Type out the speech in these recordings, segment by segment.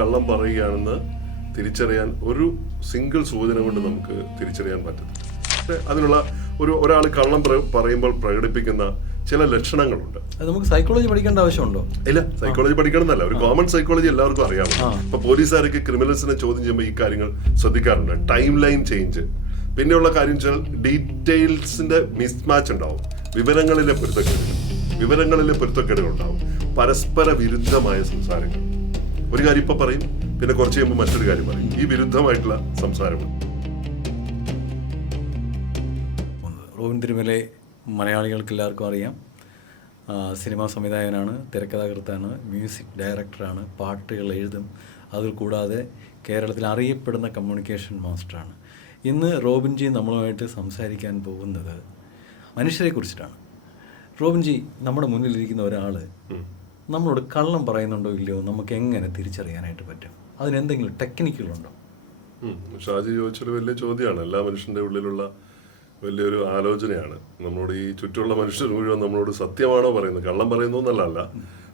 കള്ളം പറയുകയാണെന്ന് തിരിച്ചറിയാൻ ഒരു സിംഗിൾ സൂചന കൊണ്ട് നമുക്ക് തിരിച്ചറിയാൻ പറ്റത്തില്ല. അതിനുള്ള ഒരാൾ കള്ളം പറയുമ്പോൾ പ്രകടിപ്പിക്കുന്ന ചില ലക്ഷണങ്ങളുണ്ട്. അത് നമുക്ക് സൈക്കോളജി പഠിക്കേണ്ട ആവശ്യമുണ്ടോ? ഇല്ല, സൈക്കോളജി പഠിക്കണമെന്നല്ല, ഒരു കോമൺ സൈക്കോളജി എല്ലാവർക്കും അറിയാമല്ലോ. ഇപ്പൊ പോലീസുകാരൊക്കെ ക്രിമിനൽസിനെ ചോദ്യം ചെയ്യുമ്പോൾ ഈ കാര്യങ്ങൾ ശ്രദ്ധിക്കാറുണ്ട്. ടൈം ലൈൻ ചേഞ്ച്, പിന്നെയുള്ള കാര്യം വെച്ചാൽ ഡീറ്റെയിൽസിന്റെ മിസ്മാച്ച് ഉണ്ടാവും, വിവരങ്ങളിലെ പൊരുത്തക്കേടുകൾ ഉണ്ടാവും, പരസ്പര വിരുദ്ധമായ സംസാരങ്ങൾ. ഒരു കാര്യം ഇപ്പൊ പറയും, പിന്നെ കുറച്ച് കഴിയുമ്പോൾ മറ്റൊരു കാര്യം പറയും. ഈ വിരുദ്ധമായിട്ടുള്ള സംസാരങ്ങൾ. റോബിൻ തിരുമല മലയാളികൾക്ക് എല്ലാവർക്കും അറിയാം. സിനിമാ സംവിധായകനാണ്, തിരക്കഥാകൃത്താണ്, മ്യൂസിക് ഡയറക്ടറാണ്, പാട്ടുകൾ എഴുതും. അതിൽ കൂടാതെ കേരളത്തിൽ അറിയപ്പെടുന്ന കമ്മ്യൂണിക്കേഷൻ മാസ്റ്ററാണ്. ഇന്ന് റോബിൻജി നമ്മളുമായിട്ട് സംസാരിക്കാൻ പോകുന്നത് മനുഷ്യരെ കുറിച്ചിട്ടാണ്. റോബിൻജി, നമ്മുടെ മുന്നിലിരിക്കുന്ന ഒരാൾ നമ്മളോട് കള്ളം പറയുന്നുണ്ടോ ഇല്ലയോ നമുക്ക് എങ്ങനെ തിരിച്ചറിയാനായിട്ട് പറ്റും? അതിനെന്തെങ്കിലും ടെക്നിക്കുകളുണ്ടോ? ഷാജി ചോദിച്ചൊരു വലിയ ചോദ്യമാണ്. എല്ലാ മനുഷ്യൻ്റെ ഉള്ളിലുള്ള വലിയൊരു ആലോചനയാണ്. നമ്മളോട് ഈ ചുറ്റുമുള്ള മനുഷ്യർ മുഴുവൻ നമ്മളോട് സത്യമാണോ പറയുന്നത്, കള്ളം പറയുന്നു എന്നല്ല,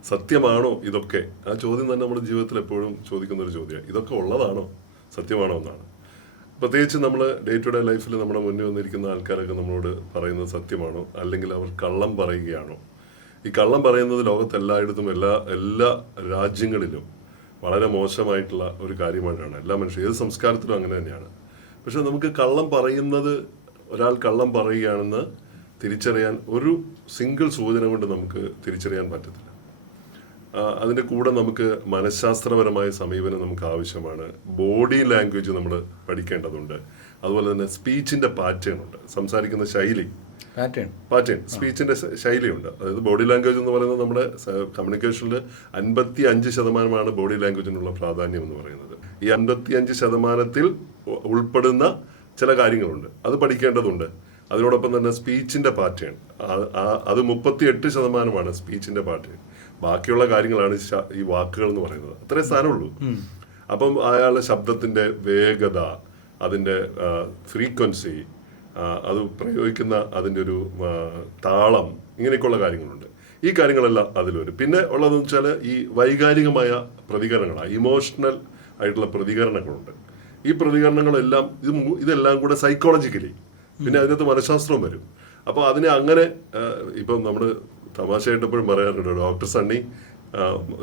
സത്യമാണോ ഇതൊക്കെ? ആ ചോദ്യം തന്നെ നമ്മുടെ ജീവിതത്തിൽ എപ്പോഴും ചോദിക്കുന്ന ഒരു ചോദ്യമാണ്. ഇതൊക്കെ ഉള്ളതാണോ, സത്യമാണോ എന്നാണ്. പ്രത്യേകിച്ച് നമ്മൾ ഡേ ടു ഡേ ലൈഫിൽ നമ്മുടെ മുന്നിൽ വന്നിരിക്കുന്ന ആൾക്കാരൊക്കെ നമ്മളോട് പറയുന്നത് സത്യമാണോ, അല്ലെങ്കിൽ അവർ കള്ളം പറയുകയാണോ? ഈ കള്ളം പറയുന്നത് ലോകത്തെല്ലായിടത്തും എല്ലാ രാജ്യങ്ങളിലും വളരെ മോശമായിട്ടുള്ള ഒരു കാര്യമായിട്ടാണ്. എല്ലാ മനുഷ്യരും ഏത് സംസ്കാരത്തിലും അങ്ങനെ തന്നെയാണ്. പക്ഷെ നമുക്ക് ഒരാൾ കള്ളം പറയുകയാണെന്ന് തിരിച്ചറിയാൻ ഒരു സിംഗിൾ സൂചന കൊണ്ട് നമുക്ക് തിരിച്ചറിയാൻ പറ്റത്തില്ല. അതിൻ്റെ കൂടെ നമുക്ക് മനഃശാസ്ത്രപരമായ സമീപനം നമുക്ക് ആവശ്യമാണ്. ബോഡി ലാംഗ്വേജ് നമ്മൾ പഠിക്കേണ്ടതുണ്ട്. അതുപോലെ തന്നെ സ്പീച്ചിൻ്റെ പാറ്റേൺ ഉണ്ട്, സംസാരിക്കുന്ന ശൈലി, പാറ്റേൺ സ്പീച്ചിൻ്റെ ശൈലിയുണ്ട്. അതായത് ബോഡി ലാംഗ്വേജ് എന്ന് പറയുന്നത് നമ്മുടെ കമ്മ്യൂണിക്കേഷനിൽ 55% ബോഡി ലാംഗ്വേജിനുള്ള പ്രാധാന്യം എന്ന് പറയുന്നത്. ഈ 55% ഉൾപ്പെടുന്ന ചില കാര്യങ്ങളുണ്ട്, അത് പഠിക്കേണ്ടതുണ്ട്. അതിനോടൊപ്പം തന്നെ സ്പീച്ചിൻ്റെ പാറ്റേൺ, അത് 38% സ്പീച്ചിൻ്റെ പാറ്റേൺ. ബാക്കിയുള്ള കാര്യങ്ങളാണ് ഈ വാക്കുകൾ എന്ന് പറയുന്നത്. അത്രേ സ്ഥാനമുള്ളൂ. അപ്പം അയാളുടെ ശബ്ദത്തിൻ്റെ വേഗത, അതിൻ്റെ ഫ്രീക്വൻസി, അത് പ്രയോഗിക്കുന്ന അതിൻ്റെ ഒരു താളം, ഇങ്ങനെയൊക്കെയുള്ള കാര്യങ്ങളുണ്ട്. ഈ കാര്യങ്ങളെല്ലാം അതിൽ വരും. പിന്നെ ഉള്ളതെന്ന് വെച്ചാൽ ഈ വൈകാരികമായ പ്രതികരണങ്ങളാണ്, ഇമോഷണൽ ആയിട്ടുള്ള പ്രതികരണങ്ങളുണ്ട്. ഈ പ്രതികരണങ്ങളെല്ലാം ഇതെല്ലാം കൂടെ സൈക്കോളജിക്കലി, പിന്നെ അതിനകത്ത് മനഃശാസ്ത്രവും വരും. അപ്പോൾ അതിനെ അങ്ങനെ ഇപ്പം നമ്മൾ തമാശയായിട്ട് എപ്പോഴും പറയാറുണ്ട്, ഡോക്ടർ സണ്ണി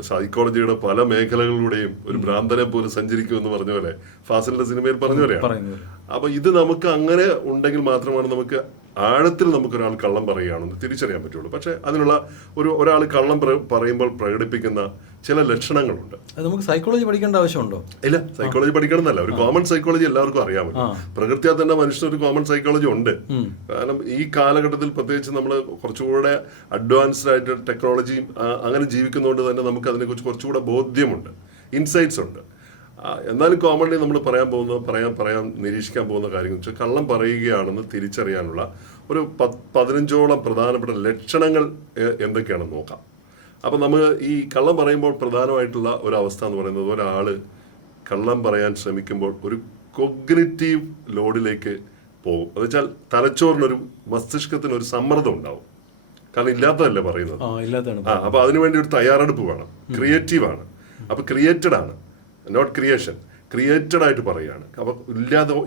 സൈക്കോളജിയുടെ പല മേഖലകളിലൂടെയും ഒരു ഭ്രാന്തനെ പോലെ സഞ്ചരിക്കുമെന്ന് പറഞ്ഞ പോലെ ഫാസിലിന്റെ സിനിമയിൽ പറഞ്ഞ പോലെയാണ്. അപ്പൊ ഇത് നമുക്ക് അങ്ങനെ ഉണ്ടെങ്കിൽ മാത്രമാണ് നമുക്ക് ആഴത്തിൽ നമുക്കൊരാൾ കള്ളം പറയുകയാണെന്ന് തിരിച്ചറിയാൻ പറ്റുള്ളൂ. പക്ഷെ അതിനുള്ള ഒരാൾ കള്ളം പറയുമ്പോൾ പ്രകടിപ്പിക്കുന്ന ചില ലക്ഷണങ്ങളുണ്ട്. അത് നമുക്ക് സൈക്കോളജി പഠിക്കേണ്ട ആവശ്യമുണ്ടോ? ഇല്ല, സൈക്കോളജി പഠിക്കണമെന്നല്ല, ഒരു കോമൺ സൈക്കോളജി എല്ലാവർക്കും അറിയാമല്ലോ. പ്രകൃതിയാൽ തന്നെ മനുഷ്യനൊരു കോമൺ സൈക്കോളജി ഉണ്ട്. കാരണം ഈ കാലഘട്ടത്തിൽ പ്രത്യേകിച്ച് നമ്മൾ കുറച്ചുകൂടെ അഡ്വാൻസ്ഡ് ആയിട്ട് ടെക്നോളജിയും അങ്ങനെ ജീവിക്കുന്നതുകൊണ്ട് തന്നെ നമുക്ക് അതിനെക്കുറിച്ച് കുറച്ചുകൂടെ ബോധ്യമുണ്ട്, ഇൻസൈറ്റ്സ് ഉണ്ട്. എന്നാലും കോമൺലി നമ്മൾ പറയാൻ നിരീക്ഷിക്കാൻ പോകുന്ന കാര്യം വെച്ചാൽ കള്ളം പറയുകയാണെന്ന് തിരിച്ചറിയാനുള്ള ഒരു 15ഓളം പ്രധാനപ്പെട്ട ലക്ഷണങ്ങൾ എന്തൊക്കെയാണെന്ന് നോക്കാം. അപ്പം നമ്മൾ ഈ കള്ളം പറയുമ്പോൾ പ്രധാനമായിട്ടുള്ള ഒരു അവസ്ഥ എന്ന് പറയുന്നത്, ഒരാൾ കള്ളം പറയാൻ ശ്രമിക്കുമ്പോൾ ഒരു കൊഗ്നിറ്റീവ് ലോഡിലേക്ക് പോകും. എന്ന് വെച്ചാൽ തലച്ചോറിനൊരു, മസ്തിഷ്കത്തിനൊരു സമ്മർദ്ദം ഉണ്ടാവും. കാരണം ഇല്ലാത്തതല്ലേ പറയുന്നത്. അപ്പൊ അതിനുവേണ്ടി ഒരു തയ്യാറെടുപ്പ് വേണം. ക്രിയേറ്റീവ് ആണ്, അപ്പൊ ക്രിയേറ്റഡ് ആണ്, നോട്ട് ക്രിയേഷൻ. ക്രിയേറ്റഡ് ആയിട്ട് പറയുകയാണ്. അപ്പോൾ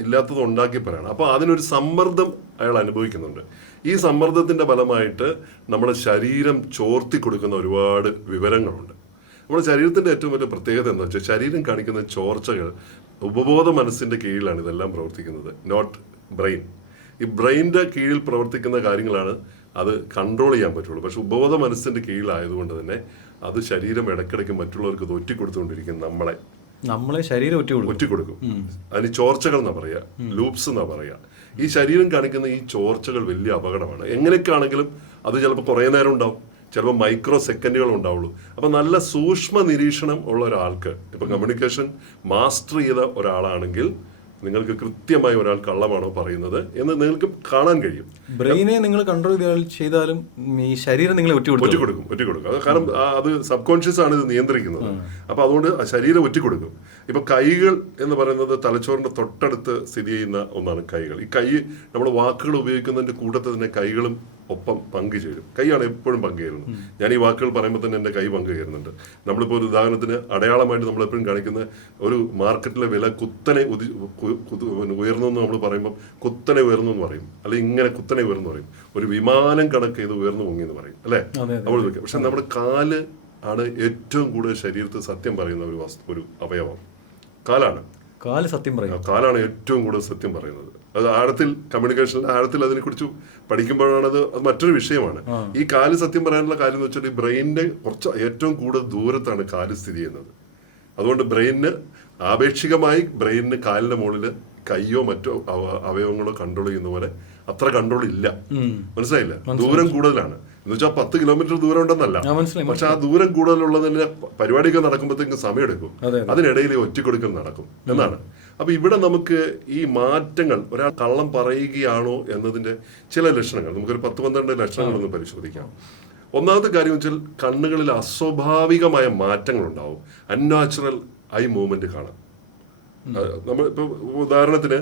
ഇല്ലാത്തത് ഉണ്ടാക്കി പറയുകയാണ്. അപ്പോൾ അതിനൊരു സമ്മർദ്ദം അയാൾ അനുഭവിക്കുന്നുണ്ട്. ഈ സമ്മർദ്ദത്തിൻ്റെ ഫലമായിട്ട് നമ്മുടെ ശരീരം ചോർത്തി കൊടുക്കുന്ന ഒരുപാട് വിവരങ്ങളുണ്ട്. നമ്മുടെ ശരീരത്തിൻ്റെ ഏറ്റവും വലിയ പ്രത്യേകത എന്താ വെച്ചാൽ, ശരീരം കാണിക്കുന്ന ചോർച്ചകൾ ഉപബോധ മനസ്സിൻ്റെ കീഴിലാണ് ഇതെല്ലാം പ്രവർത്തിക്കുന്നത്, നോട്ട് ബ്രെയിൻ. ഈ ബ്രെയിനിൻ്റെ കീഴിൽ പ്രവർത്തിക്കുന്ന കാര്യങ്ങളാണ് അത് കൺട്രോൾ ചെയ്യാൻ പറ്റുള്ളൂ. പക്ഷെ ഉപബോധ മനസ്സിൻ്റെ കീഴിലായതുകൊണ്ട് തന്നെ അത് ശരീരം ഇടയ്ക്കിടയ്ക്ക് മറ്റുള്ളവർക്ക് ഒറ്റിക്കൊടുത്തുകൊണ്ടിരിക്കും. നമ്മളെ ശരീരം ഒറ്റിക്കൊടുക്കും. അതിന് ചോർച്ചകൾ എന്നാ പറയുക, ലൂപ്സ് എന്നാ പറയുക. ഈ ശരീരം കാണിക്കുന്ന ഈ ചോർച്ചകൾ വലിയ അപകടമാണ്. എങ്ങനെയൊക്കെ ആണെങ്കിലും അത് ചിലപ്പോൾ കുറേ നേരം ഉണ്ടാവും, ചിലപ്പോൾ മൈക്രോ സെക്കൻഡുകൾ ഉണ്ടാവുള്ളൂ. അപ്പം നല്ല സൂക്ഷ്മ നിരീക്ഷണം ഉള്ള ഒരാൾക്ക്, ഇപ്പം കമ്മ്യൂണിക്കേഷൻ മാസ്റ്റർ ചെയ്ത ഒരാളാണെങ്കിൽ നിങ്ങൾക്ക് കൃത്യമായി ഒരാൾ കള്ളമാണോ പറയുന്നത് എന്ന് നിങ്ങൾക്ക് കാണാൻ കഴിയും. ബ്രെയിനെ നിങ്ങൾ കൺട്രോൾ ചെയ്താലും ഈ ശരീരം നിങ്ങളെ ഒറ്റിക്കൊടുക്കും. അത് കാരണം അത് സബ് കോൺഷ്യസ് ആണ് ഇത് നിയന്ത്രിക്കുന്നത്. അപ്പൊ അതുകൊണ്ട് ശരീരം ഒറ്റിക്കൊടുക്കും. ഇപ്പൊ കൈകൾ എന്ന് പറയുന്നത് തലച്ചോറിന്റെ തൊട്ടടുത്ത് സ്ഥിതി ചെയ്യുന്ന ഒന്നാണ് കൈകൾ. ഈ കൈ നമ്മൾ വാക്കുകൾ ഉപയോഗിക്കുന്നതിന്റെ കൂട്ടത്തിൽ തന്നെ കൈകളും ഒപ്പം പങ്കുചേരും. കൈയാണ് എപ്പോഴും പങ്കുചേരുന്നത്. ഞാൻ ഈ വാക്കുകൾ പറയുമ്പോൾ തന്നെ എൻ്റെ കൈ പങ്കുചേരുന്നുണ്ട്. നമ്മളിപ്പോൾ ഒരു ഉദാഹരണത്തിന് അടയാളമായിട്ട് നമ്മളെപ്പോഴും കാണിക്കുന്ന ഒരു മാർക്കറ്റിലെ വില കുത്തനെ ഉയർന്നു എന്ന് നമ്മൾ പറയുമ്പോൾ കുത്തനെ ഉയർന്നു എന്ന് പറയും, അല്ലെങ്കിൽ ഇങ്ങനെ കുത്തനെ ഉയർന്നു പറയും. ഒരു വിമാനം കണക്ക് ഇത് ഉയർന്നു പൊങ്ങി എന്ന് പറയും, അല്ലേ? നമ്മൾ പക്ഷെ നമ്മുടെ കാല് ആണ് ഏറ്റവും കൂടുതൽ ശരീരത്തിൽ സത്യം പറയുന്ന ഒരു അവയവം. കാലാണ്. കാലാണ് ഏറ്റവും കൂടുതൽ സത്യം പറയുന്നത്. അത് ആഴത്തിൽ കമ്മ്യൂണിക്കേഷനിൽ ആഴത്തിൽ അതിനെക്കുറിച്ച് പഠിക്കുമ്പോഴാണ് അത് മറ്റൊരു വിഷയമാണ്. ഈ കാല് സത്യം പറയാനുള്ള കാര്യം എന്ന് വെച്ചാൽ ഈ ബ്രെയിനിന്റെ കുറച്ച് ഏറ്റവും കൂടുതൽ ദൂരത്താണ് കാല് സ്ഥിതി ചെയ്യുന്നത്. അതുകൊണ്ട് ആപേക്ഷികമായി ബ്രെയിനിന് കാലിന്റെ മുകളിൽ കയ്യോ മറ്റോ അവയവങ്ങളോ കൺട്രോൾ ചെയ്യുന്ന പോലെ അത്ര കൺട്രോൾ ഇല്ല. മനസ്സിലായില്ല? ദൂരം കൂടുതലാണ് എന്ന് വെച്ചാൽ 10 കിലോമീറ്റർ ദൂരം ഉണ്ടെന്നല്ല, പക്ഷെ ആ ദൂരം കൂടുതലുള്ളതിന് പരിപാടിയൊക്കെ നടക്കുമ്പോഴത്തേക്കും സമയമെടുക്കും. അതിനിടയിൽ ഒറ്റക്കൊടുക്കൽ നടക്കും എന്നാണ്. അപ്പൊ ഇവിടെ നമുക്ക് ഈ മാറ്റങ്ങൾ, ഒരാൾ കള്ളം പറയുകയാണോ എന്നതിന്റെ ചില ലക്ഷണങ്ങൾ, നമുക്കൊരു 10-12 ലക്ഷണങ്ങളൊന്ന് പരിശോധിക്കാം. ഒന്നാമത്തെ കാര്യം വെച്ചാൽ കണ്ണുകളിൽ അസ്വാഭാവികമായ മാറ്റങ്ങൾ ഉണ്ടാവും. അൺനാച്ചുറൽ ഐ മൂവ്മെന്റ് കാണാം. നമ്മൾ ഇപ്പൊ ഉദാഹരണത്തിന്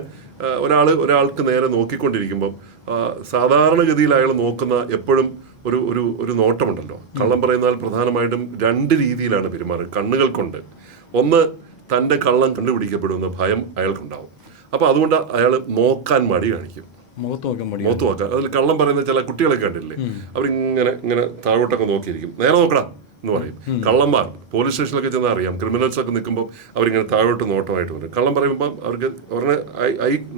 ഒരാൾക്ക് നേരെ നോക്കിക്കൊണ്ടിരിക്കുമ്പം സാധാരണഗതിയിൽ അയാൾ നോക്കുന്ന എപ്പോഴും ഒരു നോട്ടമുണ്ടല്ലോ. കള്ളം പറയുന്നാൽ പ്രധാനമായിട്ടും 2 രീതിയിലാണ് പെരുമാറുക. കണ്ണുകൾ കൊണ്ട് ഒന്ന്, തൻ്റെ കള്ളം കണ്ടുപിടിക്കപ്പെടുമെന്ന ഭയം അയാൾക്കുണ്ടാവും. അപ്പോൾ അതുകൊണ്ട് അയാൾ നോക്കാൻ മടി കാണിക്കും, മുഖത്ത് നോക്കാൻ. അതിൽ കള്ളം പറയുന്ന ചില കുട്ടികളൊക്കെ കണ്ടില്ലേ, അവരിങ്ങനെ താഴോട്ടൊക്കെ നോക്കിയിരിക്കും. നേരെ നോക്കടാ എന്ന് പറയും. കള്ളന്മാർ പോലീസ് സ്റ്റേഷനിലൊക്കെ ചെന്നാൽ അറിയാം, ക്രിമിനൽസ് ഒക്കെ നിൽക്കുമ്പോൾ അവരിങ്ങനെ താഴോട്ട് നോട്ടമായിട്ട് വരും. കള്ളം പറയുമ്പോൾ അവർക്ക് അവരുടെ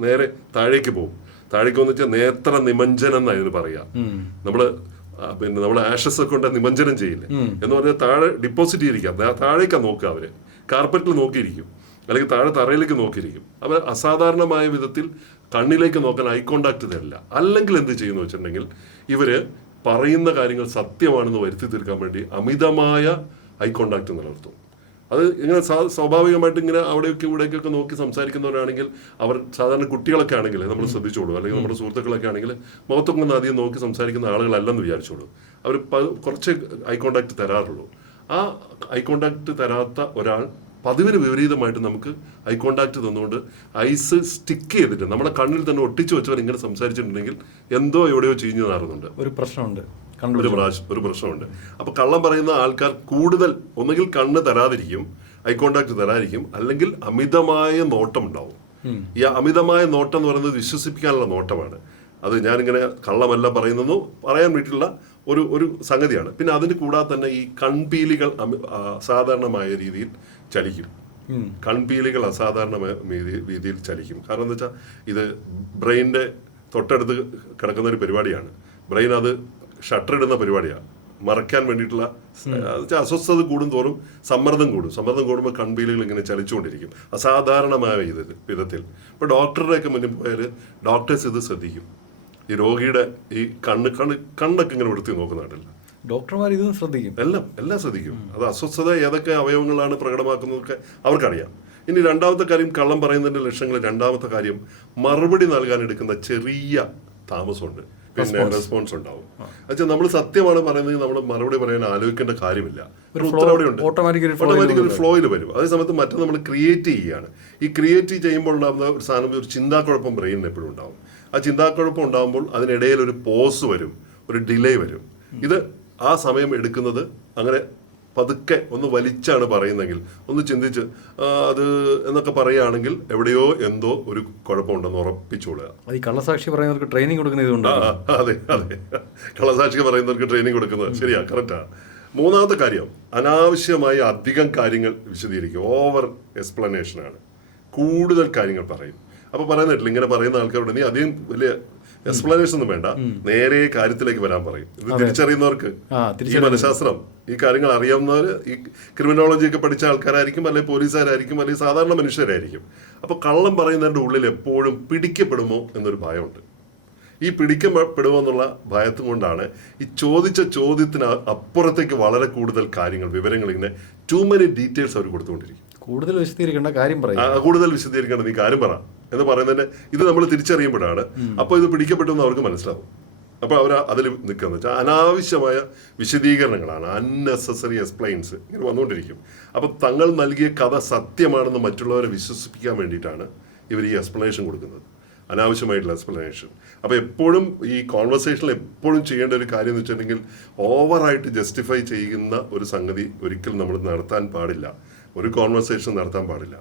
നേരെ താഴേക്ക് പോകും. താഴേക്ക് വന്നു വെച്ചാൽ നേത്ര നിമഞ്ജനം എന്നാണ് ഇതിന് പറയുക. നമ്മൾ ആഷസ് ഒക്കെ കൊണ്ട് നിമഞ്ജനം ചെയ്യില്ലേ എന്ന് പറഞ്ഞാൽ താഴെ ഡെപ്പോസിറ്റ് ചെയ്തിരിക്കാം, താഴേക്കാണ് നോക്കുക. അവര് കാർപ്പറ്റിൽ നോക്കിയിരിക്കും, അല്ലെങ്കിൽ താഴെ തറയിലേക്ക് നോക്കിയിരിക്കും. അവർ അസാധാരണമായ വിധത്തിൽ കണ്ണിലേക്ക് നോക്കാൻ ഐ കോണ്ടാക്ട് തരില്ല. അല്ലെങ്കിൽ എന്ത് ചെയ്യുന്നു വെച്ചിട്ടുണ്ടെങ്കിൽ ഇവര് പറയുന്ന കാര്യങ്ങൾ സത്യമാണെന്ന് വരുത്തി തീർക്കാൻ വേണ്ടി അമിതമായ ഐ കോണ്ടാക്ട് നിലനിർത്തും. അത് ഇങ്ങനെ സ്വാഭാവികമായിട്ട് ഇങ്ങനെ അവിടേക്ക് ഇവിടേക്കൊക്കെ നോക്കി സംസാരിക്കുന്നവരാണെങ്കിൽ, അവർ സാധാരണ കുട്ടികളൊക്കെ ആണെങ്കിൽ നമ്മൾ ശ്രദ്ധിച്ചോളൂ, അല്ലെങ്കിൽ നമ്മുടെ സുഹൃത്തുക്കളൊക്കെ ആണെങ്കിൽ മുഖത്തൊക്കെ ഒന്ന് ആദ്യം നോക്കി സംസാരിക്കുന്ന ആളുകളല്ലെന്ന് വിചാരിച്ചോളൂ. അവർ കുറച്ച് ഐ കോണ്ടാക്ട് തരാറുള്ളൂ. ആ ഐ കോണ്ടാക്ട് തരാത്ത ഒരാൾ പതിവിന് വിപരീതമായിട്ട് നമുക്ക് ഐ കോണ്ടാക്ട് തന്നുകൊണ്ട് ഐസ് സ്റ്റിക്ക് ചെയ്തിട്ട് നമ്മുടെ കണ്ണിൽ തന്നെ ഒട്ടിച്ചു വെച്ചവർ ഇങ്ങനെ സംസാരിച്ചിട്ടുണ്ടെങ്കിൽ എന്തോ എവിടെയോ ചീഞ്ഞു നാറുന്നുണ്ട്, ഒരു പ്രശ്നമുണ്ട്. അപ്പൊ കള്ളം പറയുന്ന ആൾക്കാർ കൂടുതൽ ഒന്നുകിൽ കണ്ണ് തരാതിരിക്കും, ഐ കോണ്ടാക്ട് തരാതിരിക്കും, അല്ലെങ്കിൽ അമിതമായ നോട്ടം ഉണ്ടാവും. ഈ അമിതമായ നോട്ടം എന്ന് പറയുന്നത് വിശ്വസിപ്പിക്കാനുള്ള നോട്ടമാണ്. അത് ഞാനിങ്ങനെ കള്ളമല്ല പറയുന്നതെന്ന് പറയാൻ വേണ്ടിയിട്ടുള്ള ഒരു സംഗതിയാണ്. പിന്നെ അതിന് കൂടാതെ തന്നെ ഈ കൺപീലികൾ അസാധാരണമായ രീതിയിൽ ചലിക്കും. കൺപീലികൾ അസാധാരണമായ രീതിയിൽ ചലിക്കും. കാരണം എന്താ വെച്ചാൽ ഇത് ബ്രെയിനിന്റെ തൊട്ടടുത്ത് കിടക്കുന്ന ഒരു പരിപാടിയാണ്. ബ്രെയിൻ അത് ഷട്ടർ ഇടുന്ന പരിപാടിയാണ്, മറയ്ക്കാൻ വേണ്ടിയിട്ടുള്ള. അസ്വസ്ഥത കൂടും തോറും സമ്മർദ്ദം കൂടുമ്പോൾ കൺപീലുകൾ ഇങ്ങനെ ചലിച്ചുകൊണ്ടിരിക്കും അസാധാരണമായ വിധത്തിൽ. ഇപ്പൊ ഡോക്ടറുടെയൊക്കെ മുന്നിൽ പോയാൽ ഡോക്ടേഴ്സ് ഇത് ശ്രദ്ധിക്കും. ഈ രോഗിയുടെ ഈ കണ്ണൊക്കെ ഇങ്ങനെ എടുത്തി നോക്കുന്നുണ്ടല്ല, ഡോക്ടർമാർ ഇതും ശ്രദ്ധിക്കും, എല്ലാം ശ്രദ്ധിക്കും. അത് അസ്വസ്ഥത ഏതൊക്കെ അവയവങ്ങളാണ് പ്രകടമാക്കുന്നതൊക്കെ അവർക്കറിയാം. ഇനി രണ്ടാമത്തെ കാര്യം, കള്ളം പറയുന്നതിന്റെ ലക്ഷണങ്ങൾ. രണ്ടാമത്തെ കാര്യം, മറുപടി നൽകാൻ എടുക്കുന്ന ചെറിയ താമസമുണ്ട്, പിന്നെ റെസ്പോൺസ് ഉണ്ടാവും. എന്നുവെച്ചാൽ നമ്മൾ സത്യമാണ് പറയുന്നത്, നമ്മൾ മറുപടി പറയാൻ ആലോചിക്കേണ്ട കാര്യമില്ല, ഉത്തരവാദിയുണ്ട്, ഓട്ടോമാറ്റിക് ഒരു ഫ്ലോയിൽ വരും. അതേസമയത്ത് മറ്റേ നമ്മൾ ക്രിയേറ്റ് ചെയ്യുകയാണ്. ഈ ക്രിയേറ്റ് ചെയ്യുമ്പോൾ ഉണ്ടാകുന്ന ഒരു സാധനം, ഒരു ചിന്താക്കുഴപ്പം ബ്രെയിനിന് എപ്പോഴും ഉണ്ടാവും. ആ ചിന്താക്കുഴപ്പം ഉണ്ടാകുമ്പോൾ അതിനിടയിൽ ഒരു പോസ് വരും, ഒരു ഡിലേ വരും. ഇത് ആ സമയം എടുക്കുന്നത് അങ്ങനെ പതുക്കെ ഒന്ന് വലിച്ചാണ് പറയുന്നെങ്കിൽ, ഒന്ന് ചിന്തിച്ച് അത് എന്നൊക്കെ പറയുകയാണെങ്കിൽ എവിടെയോ എന്തോ ഒരു കുഴപ്പമുണ്ടെന്ന് ഉറപ്പിച്ചോളുക. ഈ കള്ളസാക്ഷി പറയുന്നവർക്ക് ട്രെയിനിങ് കൊടുക്കുന്നത്. അതെ, കള്ളസാക്ഷി പറയുന്നവർക്ക് ട്രെയിനിങ് കൊടുക്കുന്നത് ശരിയാ, കറക്റ്റാ. മൂന്നാമത്തെ കാര്യം, അനാവശ്യമായി അധികം കാര്യങ്ങൾ വിശദീകരിക്കും. ഓവർ എക്സ്പ്ലനേഷനാണ്, കൂടുതൽ കാര്യങ്ങൾ പറയും. അപ്പൊ പറയുന്നില്ല, ഇങ്ങനെ പറയുന്ന ആൾക്കാരോട് നീ അധികം വലിയ എക്സ്പ്ലനേഷൻ ഒന്നും വേണ്ട, നേരെ കാര്യത്തിലേക്ക് വരാൻ പറയും. ഇത് തിരിച്ചറിയുന്നവർക്ക്, ഈ മനഃശാസ്ത്രം, ഈ കാര്യങ്ങൾ അറിയാവുന്നവർ, ഈ ക്രിമിനോളജി ഒക്കെ പഠിച്ച ആൾക്കാരായിരിക്കും, അല്ലെങ്കിൽ പോലീസുകാരായിരിക്കും, അല്ലെങ്കിൽ സാധാരണ മനുഷ്യരായിരിക്കും. അപ്പൊ കള്ളം പറയുന്നതിന്റെ ഉള്ളിൽ എപ്പോഴും പിടിക്കപ്പെടുമോ എന്നൊരു ഭയമുണ്ട്. ഈ പിടിക്കപ്പെടുമോ എന്നുള്ള ഭയത്തും കൊണ്ടാണ് ഈ ചോദിച്ച ചോദ്യത്തിന് അപ്പുറത്തേക്ക് വളരെ കൂടുതൽ കാര്യങ്ങൾ, വിവരങ്ങൾ, ഇങ്ങനെ ടു മെനി ഡീറ്റെയിൽസ് അവർ കൊടുത്തുകൊണ്ടിരിക്കും. കൂടുതൽ വിശദീകരിക്കേണ്ട നീ കാര്യം പറ എന്ന് പറയുന്നതിന് ഇത് നമ്മൾ തിരിച്ചറിയുമ്പോഴാണ് അപ്പൊ ഇത് പിടിക്കപ്പെട്ടു എന്ന് അവർക്ക് മനസ്സിലാവും. അപ്പൊ അവർ അതിൽ നിൽക്കുന്ന വെച്ചാൽ അനാവശ്യമായ വിശദീകരണങ്ങളാണ്, അൺനെസസറി എക്സ്പ്ലെയിൻസ് ഇങ്ങനെ വന്നുകൊണ്ടിരിക്കും. അപ്പൊ തങ്ങൾ നൽകിയ കഥ സത്യമാണെന്ന് മറ്റുള്ളവരെ വിശ്വസിപ്പിക്കാൻ വേണ്ടിയിട്ടാണ് ഇവർ ഈ എക്സ്പ്ലനേഷൻ കൊടുക്കുന്നത്. അനാവശ്യമായിട്ടുള്ള എക്സ്പ്ലനേഷൻ. അപ്പോൾ എപ്പോഴും ഈ കോൺവെർസേഷനിൽ എപ്പോഴും ചെയ്യേണ്ട ഒരു കാര്യം എന്ന് വെച്ചിട്ടുണ്ടെങ്കിൽ ഓവറായിട്ട് ജസ്റ്റിഫൈ ചെയ്യുന്ന ഒരു സംഗതി ഒരിക്കലും നമ്മൾ നടത്താൻ പാടില്ല, ഒരു കോൺവെർസേഷൻ നടത്താൻ പാടില്ല.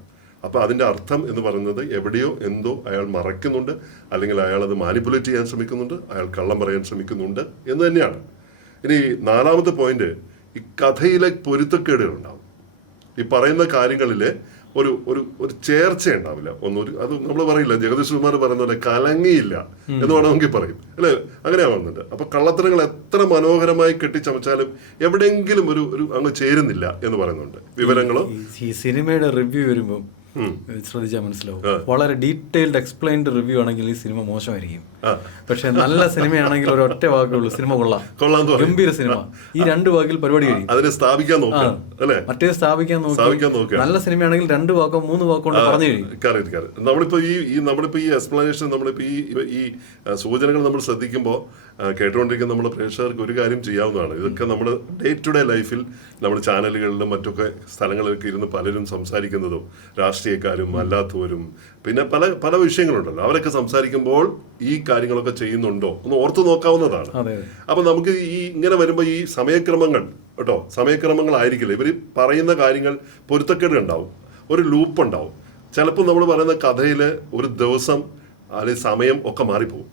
അപ്പോൾ അതിൻ്റെ അർത്ഥം എന്ന് പറയുന്നത് എവിടെയോ എന്തോ അയാൾ മറയ്ക്കുന്നുണ്ട്, അല്ലെങ്കിൽ അയാൾ അത് മാനിപ്പുലേറ്റ് ചെയ്യാൻ ശ്രമിക്കുന്നുണ്ട്, അയാൾ കള്ളം പറയാൻ ശ്രമിക്കുന്നുണ്ട് എന്ന് തന്നെയാണ്. ഇനി 4ാമത്തെ പോയിന്റ്, ഈ കഥയിലെ പൊരുത്തക്കേടുകളുണ്ടാവും. ഈ പറയുന്ന കാര്യങ്ങളിൽ ഒരു ഒരു ഒരു ചേർച്ച ഉണ്ടാവില്ല. അത് നമ്മൾ പറയില്ല, ജഗദീഷ് കുമാർ പറയുന്ന പോലെ കലങ്ങിയില്ല എന്ന് വേണമെങ്കിൽ പറയും അല്ലേ, അങ്ങനെയാവുന്നുണ്ട്. അപ്പൊ കള്ളത്തരങ്ങൾ എത്ര മനോഹരമായി കെട്ടിച്ചമച്ചാലും എവിടെയെങ്കിലും ഒരു അങ്ങ് ചേരുന്നില്ല എന്ന് പറയുന്നുണ്ട്. വിവരങ്ങളോ ഈ സിനിമയുടെ റിവ്യൂ വരുമ്പോൾ ശ്രദ്ധിച്ചാൽ മനസ്സിലാവും, വളരെ ഡീറ്റെയിൽഡ് എക്സ്പ്ലെയിൻഡ് റിവ്യൂ ആണെങ്കിൽ ഈ സിനിമ മോശമായിരിക്കും. പക്ഷെ നല്ല സിനിമയാണെങ്കിൽ ഒരു ഒറ്റ വാക്കുള്ളൂ, സിനിമ കൊള്ളാം, ഗംഭീര സിനിമ. ഈ 2 വാക്കിൽ പരിപാടി കഴിയും. അതിനെ സ്ഥാപിക്കാൻ നോക്കാം, മറ്റേ സ്ഥാപിക്കാൻ നോക്കാം. നല്ല സിനിമയാണെങ്കിൽ 2 വാക്കോ 3 വാക്കോ കൊണ്ട് പറഞ്ഞു കഴിയും. നമ്മളിപ്പോ ഈ എക്സ്പ്ലനേഷൻ, നമ്മളിപ്പോ ഈ സൂചനകൾ നമ്മൾ ശ്രദ്ധിക്കുമ്പോൾ കേട്ടുകൊണ്ടിരിക്കുന്ന നമ്മുടെ പ്രേക്ഷകർക്ക് ഒരു കാര്യം ചെയ്യാവുന്നതാണ്. ഇതൊക്കെ നമ്മുടെ ഡേ ടു ഡേ ലൈഫിൽ നമ്മൾ ചാനലുകളിലും മറ്റൊക്കെ സ്ഥലങ്ങളിലൊക്കെ ഇരുന്ന് പലരും സംസാരിക്കുന്നതും, രാഷ്ട്രീയക്കാരും അല്ലാത്തവരും പിന്നെ പല പല വിഷയങ്ങളുണ്ടല്ലോ, അവരൊക്കെ സംസാരിക്കുമ്പോൾ ഈ കാര്യങ്ങളൊക്കെ ചെയ്യുന്നുണ്ടോ ഒന്ന് ഓർത്തു നോക്കാവുന്നതാണ്. അപ്പൊ നമുക്ക് ഈ ഇങ്ങനെ വരുമ്പോൾ ഈ സമയക്രമങ്ങളായിരിക്കില്ല. ഇവർ പറയുന്ന കാര്യങ്ങൾ പൊരുത്തക്കേട് ഉണ്ടാവും, ഒരു ലൂപ്പ് ഉണ്ടാവും. ചിലപ്പോൾ നമ്മൾ പറയുന്ന കഥയിൽ ഒരു ദിവസം അല്ലെങ്കിൽ സമയം ഒക്കെ മാറിപ്പോകും.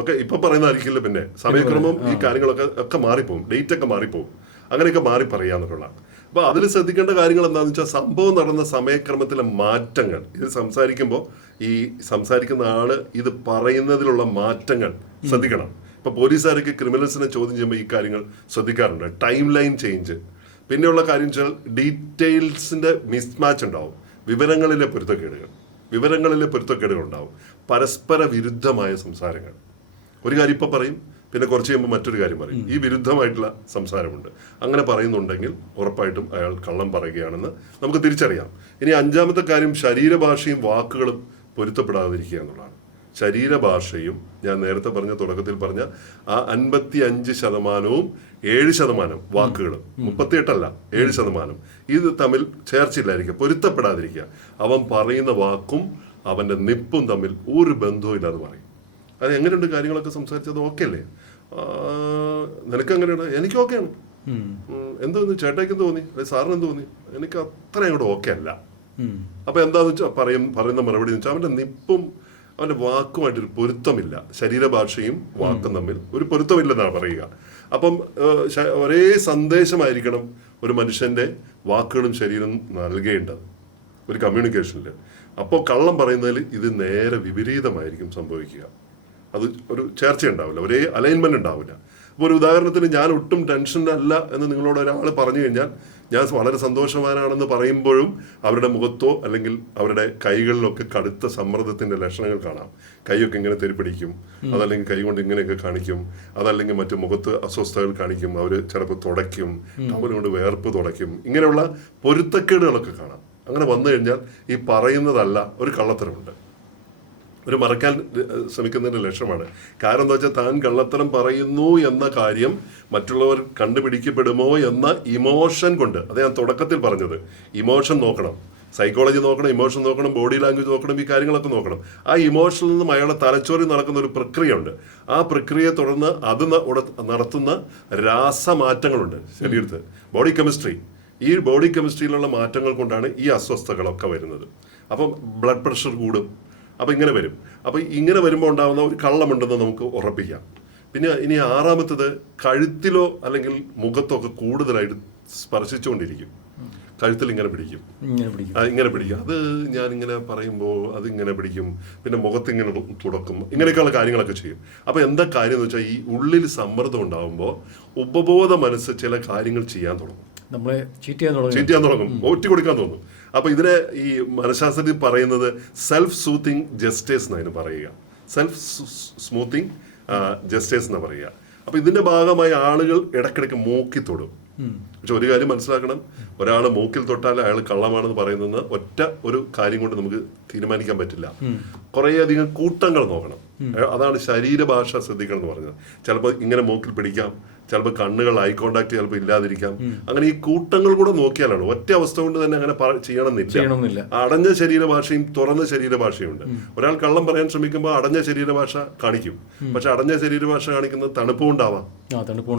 ഒക്കെ ഇപ്പൊ പറയുന്നതായിരിക്കില്ല, പിന്നെ സമയക്രമം ഈ കാര്യങ്ങളൊക്കെ മാറിപ്പോകും, ഡേറ്റ് ഒക്കെ മാറിപ്പോകും, അങ്ങനെയൊക്കെ മാറി പറയാന്നുള്ളതാണ്. അപ്പൊ അതിൽ ശ്രദ്ധിക്കേണ്ട കാര്യങ്ങൾ എന്താണെന്ന് വെച്ചാൽ, സംഭവം നടന്ന സമയക്രമത്തിലെ മാറ്റങ്ങൾ ഇത് സംസാരിക്കുമ്പോൾ ഈ സംസാരിക്കുന്ന ആള് ഇത് പറയുന്നതിലുള്ള മാറ്റങ്ങൾ ശ്രദ്ധിക്കണം. ഇപ്പൊ പോലീസുകാരൊക്കെ ക്രിമിനൽസിനെ ചോദ്യം ചെയ്യുമ്പോൾ ഈ കാര്യങ്ങൾ ശ്രദ്ധിക്കാറുണ്ട്. ടൈം ലൈൻ ചേഞ്ച്, പിന്നെയുള്ള കാര്യം വെച്ചാൽ ഡീറ്റെയിൽസിന്റെ മിസ്മാച്ച് ഉണ്ടാവും, വിവരങ്ങളിലെ പൊരുത്തക്കേടുകൾ ഉണ്ടാവും, പരസ്പര വിരുദ്ധമായ സംസാരങ്ങൾ. ഒരു കാര്യം ഇപ്പൊ പറയും, പിന്നെ കുറച്ച് കഴിയുമ്പോൾ മറ്റൊരു കാര്യം പറയും. ഈ വിരുദ്ധമായിട്ടുള്ള സംസാരമുണ്ട്. അങ്ങനെ പറയുന്നുണ്ടെങ്കിൽ ഉറപ്പായിട്ടും അയാൾ കള്ളം പറയുകയാണെന്ന് നമുക്ക് തിരിച്ചറിയാം. ഇനി 5ാമത്തെ കാര്യം, ശരീരഭാഷയും വാക്കുകളും പൊരുത്തപ്പെടാതിരിക്കുക എന്നുള്ളതാണ്. ശരീരഭാഷയും ഞാൻ നേരത്തെ തുടക്കത്തിൽ പറഞ്ഞ ആ 55%, 7% വാക്കുകളും, 38 7%, ഇത് തമ്മിൽ ചേർച്ചില്ലായിരിക്കുക, പൊരുത്തപ്പെടാതിരിക്കുക. അവൻ പറയുന്ന വാക്കും അവന്റെ നിപ്പും തമ്മിൽ ഒരു ബന്ധവും ഇല്ലാതെ പറയും. അത് എങ്ങനെയുണ്ട് കാര്യങ്ങളൊക്കെ സംസാരിച്ചത്, ഓക്കെ അല്ലേ, നിനക്ക് എങ്ങനെയാണ്, എനിക്ക് ഓക്കെയാണ്, എന്തോന്നു ചേട്ടായിക്ക് തോന്നി, അല്ലെ സാറിന് എന്ത് തോന്നി, എനിക്ക് അത്ര അങ്ങോട്ട് ഓക്കെ അല്ല. അപ്പൊ എന്താന്ന് വെച്ചാൽ പറയുന്ന മറുപടി എന്ന് വെച്ചാൽ അവന്റെ നിപ്പും അവന്റെ വാക്കുമായിട്ടൊരു പൊരുത്തമില്ല. ശരീരഭാഷയും വാക്കും തമ്മിൽ ഒരു പൊരുത്തമില്ലെന്നാണ് പറയുക. അപ്പം ഒരേ സന്ദേശമായിരിക്കണം ഒരു മനുഷ്യന്റെ വാക്കുകളും ശരീരം നൽകേണ്ടത് ഒരു കമ്മ്യൂണിക്കേഷനിൽ. അപ്പോൾ കള്ളം പറയുന്നതിൽ ഇത് നേരെ വിപരീതമായിരിക്കും സംഭവിക്കുക. അത് ഒരു ചേർച്ച ഉണ്ടാവില്ല, ഒരേ അലൈൻമെന്റ് ഉണ്ടാവില്ല. അപ്പോൾ ഒരു ഉദാഹരണത്തിന്, ഞാൻ ഒട്ടും ടെൻഷനല്ല എന്ന് നിങ്ങളോട് ഒരാൾ പറഞ്ഞു കഴിഞ്ഞാൽ ഞാൻ വളരെ സന്തോഷവാനാണെന്ന് പറയുമ്പോഴും അവരുടെ മുഖത്തോ അല്ലെങ്കിൽ അവരുടെ കൈകളിലൊക്കെ കടുത്ത സമ്മർദ്ദത്തിന്റെ ലക്ഷണങ്ങൾ കാണാം. കൈയൊക്കെ ഇങ്ങനെ തെരിപ്പിടിക്കും, അതല്ലെങ്കിൽ കൈ കൊണ്ട് ഇങ്ങനെയൊക്കെ കാണിക്കും, അതല്ലെങ്കിൽ മറ്റു മുഖത്ത് അസ്വസ്ഥതകൾ കാണിക്കും, അവർ ചിലപ്പോൾ തുടയ്ക്കും, ടവൽ കൊണ്ട് വേർപ്പ് തുടയ്ക്കും, ഇങ്ങനെയുള്ള പൊരുത്തക്കേടുകളൊക്കെ കാണാം. അങ്ങനെ വന്നു കഴിഞ്ഞാൽ ഈ പറയുന്നതല്ല, ഒരു കള്ളത്തരമുണ്ട്, ഒരു മറക്കാൻ ശ്രമിക്കുന്നതിന്റെ ലക്ഷ്യമാണ്. കാരണം എന്താ വെച്ചാൽ, താൻ കള്ളത്തരം പറയുന്നു എന്ന കാര്യം മറ്റുള്ളവർ കണ്ടുപിടിക്കപ്പെടുമോ എന്ന ഇമോഷൻ കൊണ്ട്, അത് ഞാൻ തുടക്കത്തിൽ പറഞ്ഞത്, ഇമോഷൻ നോക്കണം, സൈക്കോളജി നോക്കണം, ഇമോഷൻ നോക്കണം, ബോഡി ലാംഗ്വേജ് നോക്കണം, ഈ കാര്യങ്ങളൊക്കെ നോക്കണം. ആ ഇമോഷനിൽ നിന്നും അയാളുടെ തലച്ചോറിൽ നടക്കുന്ന ഒരു പ്രക്രിയ ഉണ്ട്. ആ പ്രക്രിയയെ തുടർന്ന് അത് നടത്തുന്ന രാസമാറ്റങ്ങളുണ്ട് ശരീരത്ത്, ബോഡി കെമിസ്ട്രി. ഈ ബോഡി കെമിസ്ട്രിയിലുള്ള മാറ്റങ്ങൾ കൊണ്ടാണ് ഈ അസ്വസ്ഥതകളൊക്കെ വരുന്നത്. അപ്പം ബ്ലഡ് പ്രഷർ കൂടും. അപ്പം ഇങ്ങനെ വരും. അപ്പം ഇങ്ങനെ വരുമ്പോൾ ഉണ്ടാകുന്ന ഒരു കള്ളമുണ്ടെന്ന് നമുക്ക് ഉറപ്പിക്കാം. പിന്നെ ഇനി 6ാമത്തേത്, കഴുത്തിലോ അല്ലെങ്കിൽ മുഖത്തോ ഒക്കെ കൂടുതലായിട്ട് സ്പർശിച്ചുകൊണ്ടിരിക്കും. കഴുത്തിൽ ഇങ്ങനെ പിടിക്കും. അത് ഞാൻ ഇങ്ങനെ പറയുമ്പോൾ അതിങ്ങനെ പിടിക്കും, പിന്നെ മുഖത്തിങ്ങനെ തുടക്കും, ഇങ്ങനെയൊക്കെയുള്ള കാര്യങ്ങളൊക്കെ ചെയ്യും. അപ്പം എന്താ കാര്യം എന്ന് വെച്ചാൽ, ഈ ഉള്ളിൽ സമ്മർദ്ദം ഉണ്ടാകുമ്പോൾ ഉപബോധ മനസ്സ് ചില കാര്യങ്ങൾ ചെയ്യാൻ തുടങ്ങും, നമ്മളെ ചീറ്റ് ചെയ്യാൻ തുടങ്ങും, ഒറ്റി കൊടുക്കാൻ തോന്നും. അപ്പൊ ഇതിനെ ഈ മനഃശാസ്ത്രത്തിൽ പറയുന്നത് സെൽഫ് സൂത്തിങ് ജസ്റ്റേഴ്സ് എന്നാണ് പറയുക. സെൽഫ് സ്മൂത്തിങ് ജസ്റ്റേഴ്സ് എന്നാണ് പറയുക. അപ്പൊ ഇതിന്റെ ഭാഗമായി ആളുകൾ ഇടയ്ക്കിടയ്ക്ക് മൂക്കി തൊടും. പക്ഷെ ഒരു കാര്യം മനസ്സിലാക്കണം, ഒരാൾ മൂക്കിൽ തൊട്ടാൽ അയാൾ കള്ളമാണെന്ന് പറയുന്നത് ഒറ്റ ഒരു കാര്യം കൊണ്ട് നമുക്ക് തീരുമാനിക്കാൻ പറ്റില്ല. കുറേയധികം കൂട്ടങ്ങൾ നോക്കണം. അതാണ് ശരീരഭാഷ ശ്രദ്ധിക്കണം എന്ന് പറഞ്ഞത്. ചിലപ്പോൾ ഇങ്ങനെ മൂക്കിൽ പിടിക്കാം, ചിലപ്പോൾ കണ്ണുകൾ ഐ കോണ്ടാക്ട് ചിലപ്പോൾ ഇല്ലാതിരിക്കാം. അങ്ങനെ ഈ കൂട്ടങ്ങൾ കൂടെ നോക്കിയാലാണ്. ഒറ്റ അവസ്ഥ കൊണ്ട് തന്നെ അങ്ങനെ ചെയ്യണമെന്നില്ല. അടഞ്ഞ ശരീരഭാഷയും തുറന്ന ശരീരഭാഷയുണ്ട്. ഒരാൾ കള്ളം പറയാൻ ശ്രമിക്കുമ്പോൾ അടഞ്ഞ ശരീരഭാഷ കാണിക്കും. പക്ഷെ അടഞ്ഞ ശരീരഭാഷ കാണിക്കുന്നത് തണുപ്പുകൊണ്ടാവാം.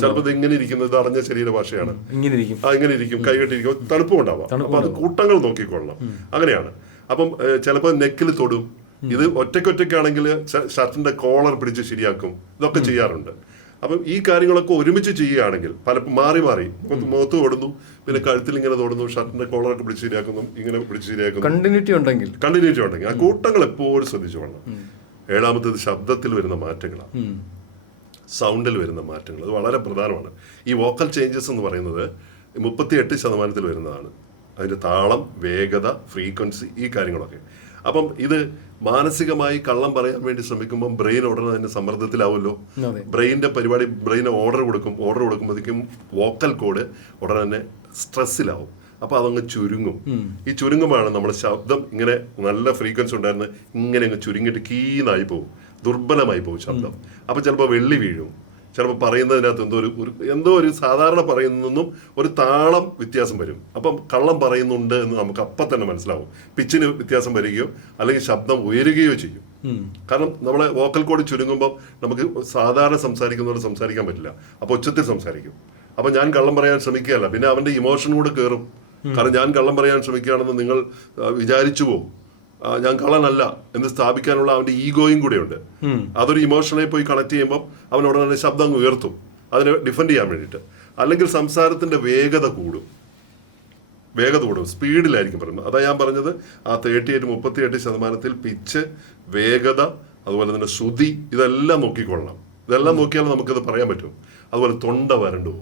ചിലപ്പോൾ ഇത് ഇങ്ങനെ ഇരിക്കുന്നത് അടഞ്ഞ ശരീരഭാഷയാണ്. ഇങ്ങനെ ഇരിക്കും, കൈകെട്ടിരിക്കും, തണുപ്പുകൊണ്ടാവാം. അപ്പൊ അത് കൂട്ടങ്ങൾ നോക്കിക്കൊള്ളണം. അങ്ങനെയാണ്. അപ്പം ചിലപ്പോൾ നെക്കിൽ തൊടും. ഇത് ഒറ്റയ്ക്കൊറ്റയ്ക്കാണെങ്കിൽ ഷർട്ടിന്റെ കോളർ പിടിച്ച് ശരിയാക്കും. ഇതൊക്കെ ചെയ്യാറുണ്ട്. അപ്പം ഈ കാര്യങ്ങളൊക്കെ ഒരുമിച്ച് ചെയ്യുകയാണെങ്കിൽ പലപ്പോൾ മാറി മുഖത്ത് തൊടുന്നു, പിന്നെ കഴുത്തിൽ ഇങ്ങനെ തൊടുന്നു, ഷർട്ടിന്റെ കോളറൊക്കെ പിടിച്ച് ശരിയാക്കുന്നു, ഇങ്ങനെ പിടിച്ച് ശരിയാക്കുന്നു. കണ്ടിന്യൂറ്റി ഉണ്ടെങ്കിൽ ആ കൂട്ടങ്ങൾ എപ്പോഴും ശ്രദ്ധിച്ചുകൊള്ളണം. ഏഴാമത്തേത് ശബ്ദത്തിൽ വരുന്ന മാറ്റങ്ങളാണ്, സൗണ്ടിൽ വരുന്ന മാറ്റങ്ങൾ. അത് വളരെ പ്രധാനമാണ്. ഈ വോക്കൽ ചേഞ്ചസ് എന്ന് പറയുന്നത് 38% വരുന്നതാണ്. അതിന്റെ താളം, വേഗത, ഫ്രീക്വൻസി, ഈ കാര്യങ്ങളൊക്കെ. അപ്പം ഇത് മാനസികമായി കള്ളം പറയാൻ വേണ്ടി ശ്രമിക്കുമ്പോൾ ബ്രെയിൻ ഉടനെ തന്നെ സമ്മർദ്ദത്തിലാവുമല്ലോ. ബ്രെയിൻ്റെ പരിപാടി, ബ്രെയിൻ ഓർഡർ കൊടുക്കുമ്പോഴേക്കും വോക്കൽ കോഡ് ഉടനെ തന്നെ സ്ട്രെസ്സിലാവും. അപ്പൊ അതങ്ങ് ചുരുങ്ങും. ഈ ചുരുങ്ങുമാണ് നമ്മുടെ ശബ്ദം ഇങ്ങനെ നല്ല ഫ്രീക്വൻസി ഉണ്ടായിരുന്നത് ഇങ്ങനെ അങ്ങ് ചുരുങ്ങിയിട്ട് കീന്നായി പോകും, ദുർബലമായി പോകും ശബ്ദം. അപ്പൊ ചിലപ്പോൾ വെള്ളി വീഴും. ചിലപ്പോൾ പറയുന്നതിനകത്ത് എന്തോ ഒരു സാധാരണ പറയുന്നതൊന്നും ഒരു താളം വ്യത്യാസം വരും. അപ്പം കള്ളം പറയുന്നുണ്ട് എന്ന് നമുക്ക് അപ്പം തന്നെ മനസ്സിലാവും. പിച്ചിന് വ്യത്യാസം വരികയോ അല്ലെങ്കിൽ ശബ്ദം ഉയരുകയോ ചെയ്യും. കാരണം നമ്മളെ വോക്കൽ കോഡ് ചുരുങ്ങുമ്പോൾ നമുക്ക് സാധാരണ സംസാരിക്കുന്നവരോട് സംസാരിക്കാൻ പറ്റില്ല. അപ്പോൾ ഉച്ചത്തിൽ സംസാരിക്കും. അപ്പം ഞാൻ കള്ളം പറയാൻ ശ്രമിക്കുകയല്ല, പിന്നെ അവന്റെ ഇമോഷൻ കൂടെ കയറും. കാരണം ഞാൻ കള്ളം പറയാൻ ശ്രമിക്കുകയാണെന്ന് നിങ്ങൾ വിചാരിച്ചു പോകും. ഞാൻ കള്ളനല്ല എന്ന് സ്ഥാപിക്കാനുള്ള അവന്റെ ഈഗോയും കൂടെയുണ്ട്. അതൊരു ഇമോഷണലായി പോയി കണക്ട് ചെയ്യുമ്പോൾ അവൻ ഉടനെ തന്നെ ശബ്ദം ഉയർത്തും, അതിനെ ഡിഫെൻഡ് ചെയ്യാൻ വേണ്ടിയിട്ട്. അല്ലെങ്കിൽ സംസാരത്തിന്റെ വേഗത കൂടും, സ്പീഡിലായിരിക്കും പറയുന്നത്. അതാ ഞാൻ പറഞ്ഞത്, ആ 38% പിച്ച്, വേഗത, അതുപോലെ തന്നെ ശ്രുതി, ഇതെല്ലാം നോക്കിക്കൊള്ളണം. ഇതെല്ലാം നോക്കിയാൽ നമുക്കത് പറയാൻ പറ്റും. അതുപോലെ തൊണ്ട വരണ്ടു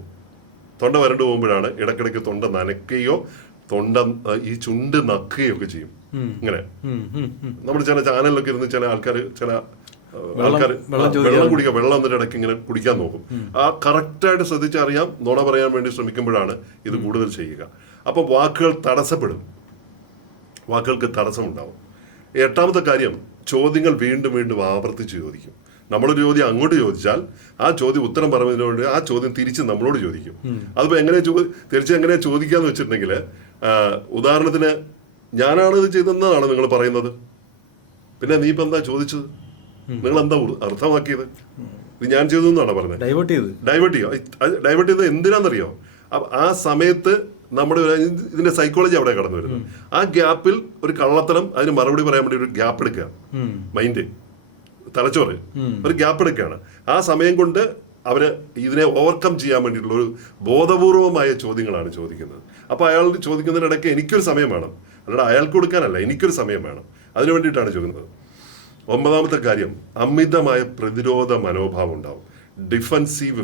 പോകുമ്പോഴാണ് ഇടയ്ക്കിടയ്ക്ക് തൊണ്ട നനയ്ക്കുകയോ ഈ ചുണ്ട് നക്കുകയോ ഒക്കെ ചെയ്യും. ഇങ്ങനെ നമ്മൾ ചില ചാനലിലൊക്കെ ഇരുന്ന് ചില ആൾക്കാർ വെള്ളം എന്നിട്ട് ഇടയ്ക്ക് ഇങ്ങനെ കുടിക്കാൻ നോക്കും. ആ കറക്റ്റായിട്ട് ശ്രദ്ധിച്ചറിയാം. നുണ പറയാൻ വേണ്ടി ശ്രമിക്കുമ്പോഴാണ് ഇത് കൂടുതൽ ചെയ്യുക. അപ്പൊ വാക്കുകൾക്ക് തടസ്സമുണ്ടാവും. 8ാമത്തെ കാര്യം, ചോദ്യങ്ങൾ വീണ്ടും ആവർത്തിച്ച് ചോദിക്കും. നമ്മളൊരു ചോദ്യം അങ്ങോട്ട് ചോദിച്ചാൽ ആ ചോദ്യം ഉത്തരം പറയുന്നതിനോട് ആ ചോദ്യം തിരിച്ച് നമ്മളോട് ചോദിക്കും. അതിപ്പോ എങ്ങനെയാ ചോദിക്കാന്ന് വെച്ചിട്ടുണ്ടെങ്കിൽ, ഉദാഹരണത്തിന് ഞാനാണ് ഇത് ചെയ്തെന്നാണ് നിങ്ങൾ പറയുന്നത്, പിന്നെ നീ ഇപ്പൊ എന്താ ചോദിച്ചത്, നിങ്ങൾ എന്താ അർത്ഥമാക്കിയത്, ഇത് ഞാൻ ചെയ്തു എന്നാണ് പറഞ്ഞത്. ഡൈവേർട്ട് ചെയ്ത് എന്തിനാണെന്നറിയോ? ആ സമയത്ത് നമ്മുടെ ഇതിന്റെ സൈക്കോളജി അവിടെ കടന്നു വരുന്നത്. ആ ഗ്യാപ്പിൽ ഒരു കള്ളത്തരം, അതിന് മറുപടി പറയാൻ വേണ്ടി ഒരു ഗ്യാപ്പ് എടുക്കുക. മൈൻഡ്, തലച്ചോറ് ഒരു ഗ്യാപ്പ് എടുക്കുകയാണ്. ആ സമയം കൊണ്ട് അവര് ഇതിനെ ഓവർകം ചെയ്യാൻ വേണ്ടിയിട്ടുള്ള ഒരു ബോധപൂർവമായ ചോദ്യങ്ങളാണ് ചോദിക്കുന്നത്. അപ്പൊ അയാൾ ചോദിക്കുന്നതിനിടയ്ക്ക് എനിക്കൊരു സമയം വേണം, അല്ലാതെ അയാൾക്ക് കൊടുക്കാനല്ല, എനിക്കൊരു സമയം വേണം. അതിനു വേണ്ടിയിട്ടാണ് ചോദിക്കുന്നത്. 9ാമത്തെ കാര്യം, അമിതമായ പ്രതിരോധ മനോഭാവം ഉണ്ടാവും. ഡിഫൻസീവ്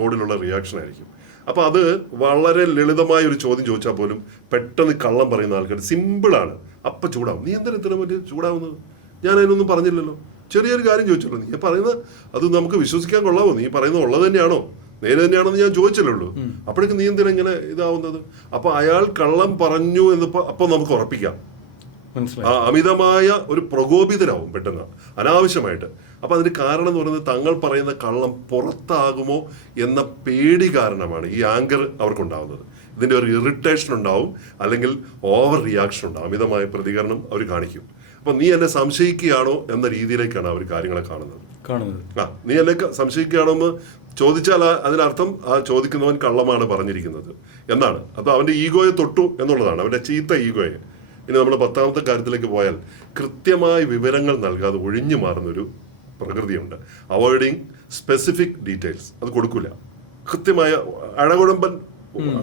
മോഡിലുള്ള റിയാക്ഷൻ ആയിരിക്കും. അപ്പൊ അത് വളരെ ലളിതമായ ഒരു ചോദ്യം ചോദിച്ചാൽ പോലും പെട്ടെന്ന് കള്ളം പറയുന്ന ആൾക്കാർ സിമ്പിളാണ്, അപ്പൊ ചൂടാവും. നീ എന്തിനാ ഇത്ര പറ്റി ചൂടാവുന്നത്? ഞാൻ അതിനൊന്നും പറഞ്ഞില്ലല്ലോ, ചെറിയൊരു കാര്യം ചോദിച്ചല്ലോ. നീ പറയുന്നത് അത് നമുക്ക് വിശ്വസിക്കാൻ കൊള്ളാവോ? നീ പറയുന്നത് ഉള്ളത് തന്നെയാണോ, നേരെ തന്നെയാണെന്ന് ഞാൻ ചോദിച്ചില്ലുള്ളൂ. അപ്പോഴേക്കും നീ എന്തിനാ ഇങ്ങനെ ഇതാവുന്നത്? അപ്പൊ അയാൾ കള്ളം പറഞ്ഞു എന്ന് അപ്പൊ നമുക്ക് ഉറപ്പിക്കാം. അമിതമായ ഒരു പ്രകോപിതരാവും പെട്ടെന്ന്, അനാവശ്യമായിട്ട്. അപ്പൊ അതിന് കാരണം എന്ന് പറയുന്നത് തങ്ങൾ പറയുന്ന കള്ളം പുറത്താകുമോ എന്ന പേടി കാരണമാണ് ഈ ആങ്കർ അവർക്കുണ്ടാവുന്നത്. ഇതിന്റെ ഒരു ഇറിറ്റേഷൻ ഉണ്ടാവും, അല്ലെങ്കിൽ ഓവർ റിയാക്ഷൻ ഉണ്ടാവും, അമിതമായ പ്രതികരണം അവർ കാണിക്കും. അപ്പൊ നീ എന്നെ സംശയിക്കുകയാണോ എന്ന രീതിയിലേക്കാണ് അവർ കാര്യങ്ങളെ കാണുന്നത്. നീ എന്നെ സംശയിക്കുകയാണോ എന്ന് ചോദിച്ചാൽ അതിനർത്ഥം ആ ചോദിക്കുന്നവൻ കള്ളമാണ് പറഞ്ഞിരിക്കുന്നത് എന്നാണ്. അപ്പൊ അവന്റെ ഈഗോയെ തൊട്ടു എന്നുള്ളതാണ്, അവന്റെ ചീത്ത ഈഗോയെ. ഇനി നമ്മൾ 10ാമത്തെ കാര്യത്തിലേക്ക് പോയാൽ, കൃത്യമായ വിവരങ്ങൾ നൽകാതെ ഒഴിഞ്ഞു മാറുന്നൊരു പ്രകൃതിയുണ്ട്. അവോയ്ഡിങ് സ്പെസിഫിക് ഡീറ്റെയിൽസ്, അത് കൊടുക്കില്ല. കൃത്യമായ അഴകുഴമ്പൻ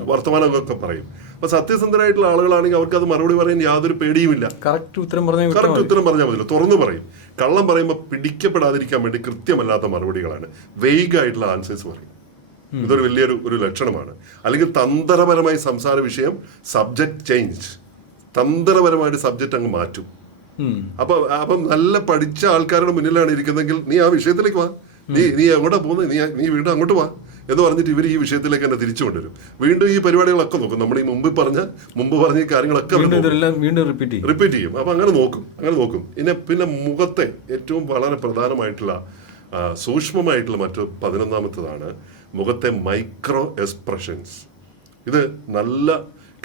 വർത്തമാനങ്ങളൊക്കെ പറയും. അപ്പൊ സത്യസന്ധരായിട്ടുള്ള ആളുകളാണെങ്കിൽ അവർക്ക് അത് മറുപടി പറയാൻ യാതൊരു പേടിയുമില്ല. കറക്റ്റ് ഉത്തരം പറഞ്ഞാൽ മതിയല്ലോ, തുറന്നു പറയും. കള്ളം പറയുമ്പോൾ പിടിക്കപ്പെടാതിരിക്കാൻ വേണ്ടി കൃത്യമല്ലാത്ത മറുപടികളാണ്, വെയ്ഗ് ആയിട്ടുള്ള ആൻസേഴ്സ് പറയും. ഇതൊരു വലിയൊരു ലക്ഷണമാണ്. അല്ലെങ്കിൽ തന്ത്രപരമായി സംസാര വിഷയം, സബ്ജക്ട് ചേഞ്ച്, തന്ത്രപരമായിട്ട് സബ്ജക്റ്റ് അങ്ങ് മാറ്റും. അപ്പം നല്ല പഠിച്ച ആൾക്കാരുടെ മുന്നിലാണ് ഇരിക്കുന്നെങ്കിൽ നീ ആ വിഷയത്തിലേക്ക് വാ, നീ എങ്ങോട്ടാ പോകുന്നത്, നീ വീണ്ടും അങ്ങോട്ട് വാ എന്ന് പറഞ്ഞിട്ട് ഇവർ ഈ വിഷയത്തിലേക്ക് തന്നെ തിരിച്ചു കൊണ്ടുവരും. വീണ്ടും ഈ പരിപാടികളൊക്കെ നോക്കും. നമ്മൾ ഈ മുമ്പ് പറഞ്ഞ കാര്യങ്ങളൊക്കെ റിപ്പീറ്റ് ചെയ്യും. അപ്പൊ അങ്ങനെ നോക്കും. പിന്നെ മുഖത്തെ ഏറ്റവും വളരെ പ്രധാനമായിട്ടുള്ള സൂക്ഷ്മമായിട്ടുള്ള മറ്റു 11ാമത്തേതാണ് മുഖത്തെ മൈക്രോ എക്സ്പ്രഷൻസ്. ഇത് നല്ല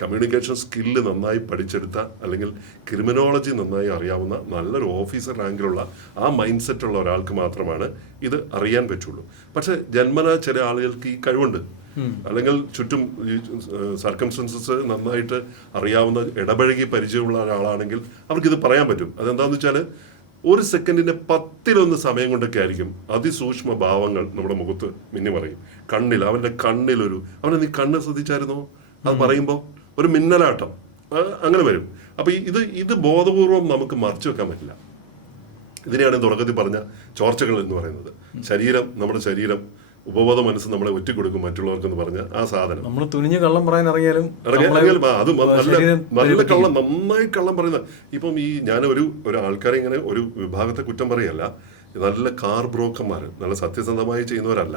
കമ്മ്യൂണിക്കേഷൻ സ്കില്ല് നന്നായി പഠിച്ചെടുത്ത അല്ലെങ്കിൽ ക്രിമിനോളജി നന്നായി അറിയാവുന്ന നല്ലൊരു ഓഫീസർ റാങ്കിലുള്ള ആ മൈൻഡ് സെറ്റ് ഉള്ള ഒരാൾക്ക് മാത്രമാണ് ഇത് അറിയാൻ പറ്റുള്ളൂ. പക്ഷെ ജന്മന ചില ആളുകൾക്ക് ഈ കഴിവുണ്ട്, അല്ലെങ്കിൽ ചുറ്റും ഈ സർക്കംസ്റ്റൻസസ് നന്നായിട്ട് അറിയാവുന്ന ഇടപഴകി പരിചയമുള്ള ഒരാളാണെങ്കിൽ അവർക്കിത് പറയാൻ പറ്റും. അതെന്താണെന്ന് വെച്ചാൽ 1 സെക്കൻഡിന്റെ 10 സമയം കൊണ്ടൊക്കെ ആയിരിക്കും അതിസൂക്ഷ്മ ഭാവങ്ങൾ നമ്മുടെ മുഖത്ത് മിന്നി പറയും. അവന്റെ കണ്ണിലൊരു അവനെ നീ കണ്ണ് ശ്രദ്ധിച്ചായിരുന്നോ അത് പറയുമ്പോൾ ഒരു മിന്നലാട്ടം അങ്ങനെ വരും. അപ്പൊ ഇത് ബോധപൂർവം നമുക്ക് മറച്ചു വെക്കാൻ പറ്റില്ല. ഇതിനെയാണ് തുടക്കത്തിൽ പറഞ്ഞ ചോർച്ചകൾ എന്ന് പറയുന്നത്. നമ്മുടെ ശരീരം ഉപബോധ മനസ്സ് നമ്മളെ ഒറ്റിക്കൊടുക്കും മറ്റുള്ളവർക്കെന്ന് പറഞ്ഞ ആ സാധനം. നമ്മൾ തുനിഞ്ഞ് കള്ളം പറയാൻ ഇറങ്ങിയാലും അത് നല്ല കള്ളം, നന്നായി കള്ളം പറയുന്ന. ഇപ്പം ഞാൻ ഒരു ആൾക്കാരെ ഇങ്ങനെ ഒരു വിഭാഗത്തെ കുറ്റം പറയല്ല. നല്ല കാർ ബ്രോക്കർമാർ, നല്ല സത്യസന്ധമായി ചെയ്യുന്നവരല്ല.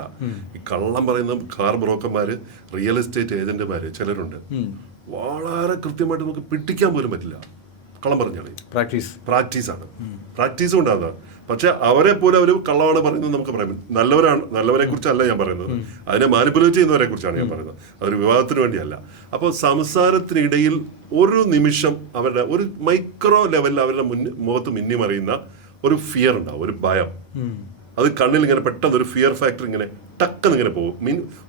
ഈ കള്ളം പറയുന്ന കാർ ബ്രോക്കർമാര്, റിയൽ എസ്റ്റേറ്റ് ഏജന്റുമാര് ചിലരുണ്ട്. വളരെ കൃത്യമായിട്ട് നമുക്ക് പിടിക്കാൻ പോലും പറ്റില്ല. കള്ളം പറഞ്ഞാൽ പ്രാക്ടീസ് ഉണ്ടാകുന്ന. പക്ഷെ അവരെ പോലെ അവർ കള്ളമാണ് പറയുന്നത് നമുക്ക് പറയാം. നല്ലവരെ കുറിച്ചല്ല ഞാൻ പറയുന്നത്, അതിനെ മാനിപ്പുലേറ്റ് ചെയ്യുന്നവരെ കുറിച്ചാണ് ഞാൻ പറയുന്നത്. അതൊരു വിവാദത്തിന് വേണ്ടിയല്ല. അപ്പോൾ സംസാരത്തിനിടയിൽ ഒരു നിമിഷം അവരുടെ ഒരു മൈക്രോ ലെവലിൽ അവരുടെ മുഖത്ത് മിന്നി മറിയുന്ന ഒരു ഫിയർ ഉണ്ടാവും, ഒരു ഭയം. അത് കണ്ണിൽ ഇങ്ങനെ പെട്ടെന്ന് ഒരു ഫിയർ ഫാക്ടർ ഇങ്ങനെ ടക്കെന്ന് ഇങ്ങനെ പോകും.